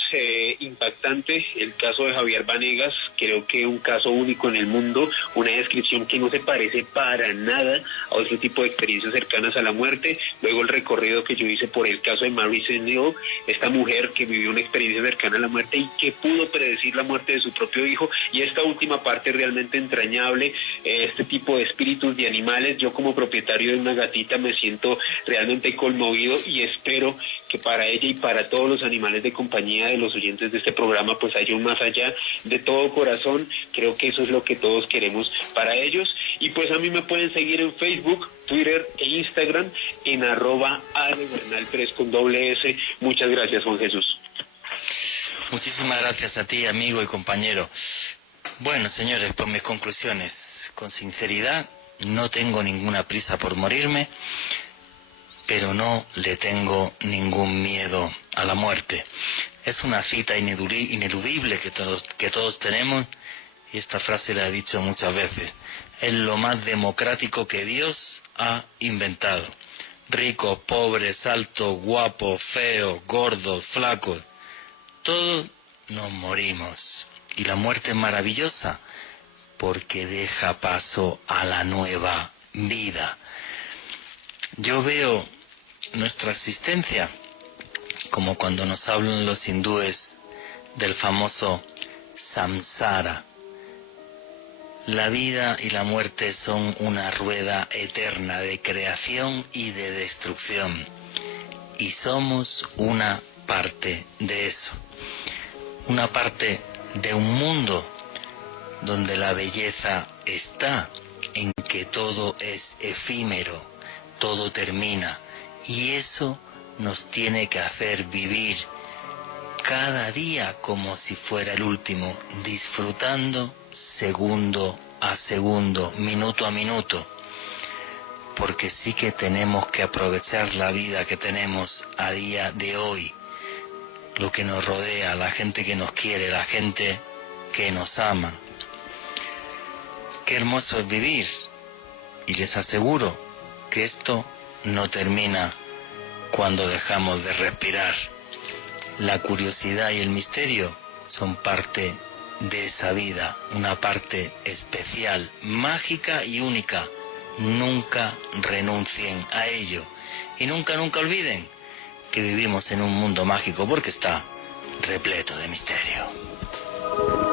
impactante el caso de Javier Vanegas, creo que un caso único en el mundo, una descripción que no se parece para nada a otro tipo de experiencias cercanas a la muerte. Luego el recorrido que yo hice por el caso de Mary Senil, esta mujer que vivió una experiencia cercana a la muerte y que pudo predecir la muerte de su propio hijo, y esta última parte realmente entrañable, este tipo de espíritus de animales. Yo como propietario de una gatita me siento realmente conmovido y espero que para ella y para todos los animales de compañía de los oyentes de este programa pues haya un más allá. De todo corazón, creo que eso es lo que todos queremos para ellos. Y pues a mí me pueden seguir en Facebook, Twitter e Instagram en @AleBernal3 con @S. Muchas gracias, Juan Jesús. Muchísimas gracias a ti, amigo y compañero. Bueno, señores, pues mis conclusiones. Con sinceridad, no tengo ninguna prisa por morirme, pero no le tengo ningún miedo a la muerte. Es una cita ineludible que todos tenemos, y esta frase la he dicho muchas veces. Es lo más democrático que Dios ha inventado. Ricos, pobres, altos, guapos, feos, gordos, flacos, todos nos morimos. Y la muerte es maravillosa porque deja paso a la nueva vida. Yo veo nuestra existencia como cuando nos hablan los hindúes del famoso samsara. La vida y la muerte son una rueda eterna de creación y de destrucción, y somos una parte de eso, una parte de un mundo donde la belleza está en que todo es efímero, todo termina, y eso nos tiene que hacer vivir cada día como si fuera el último, disfrutando segundo a segundo, minuto a minuto, porque sí que tenemos que aprovechar la vida que tenemos a día de hoy, lo que nos rodea, la gente que nos quiere, la gente que nos ama. Qué hermoso es vivir, y les aseguro que esto no termina cuando dejamos de respirar. La curiosidad y el misterio son parte de esa vida, una parte especial, mágica y única. Nunca renuncien a ello, y nunca olviden que vivimos en un mundo mágico porque está repleto de misterio.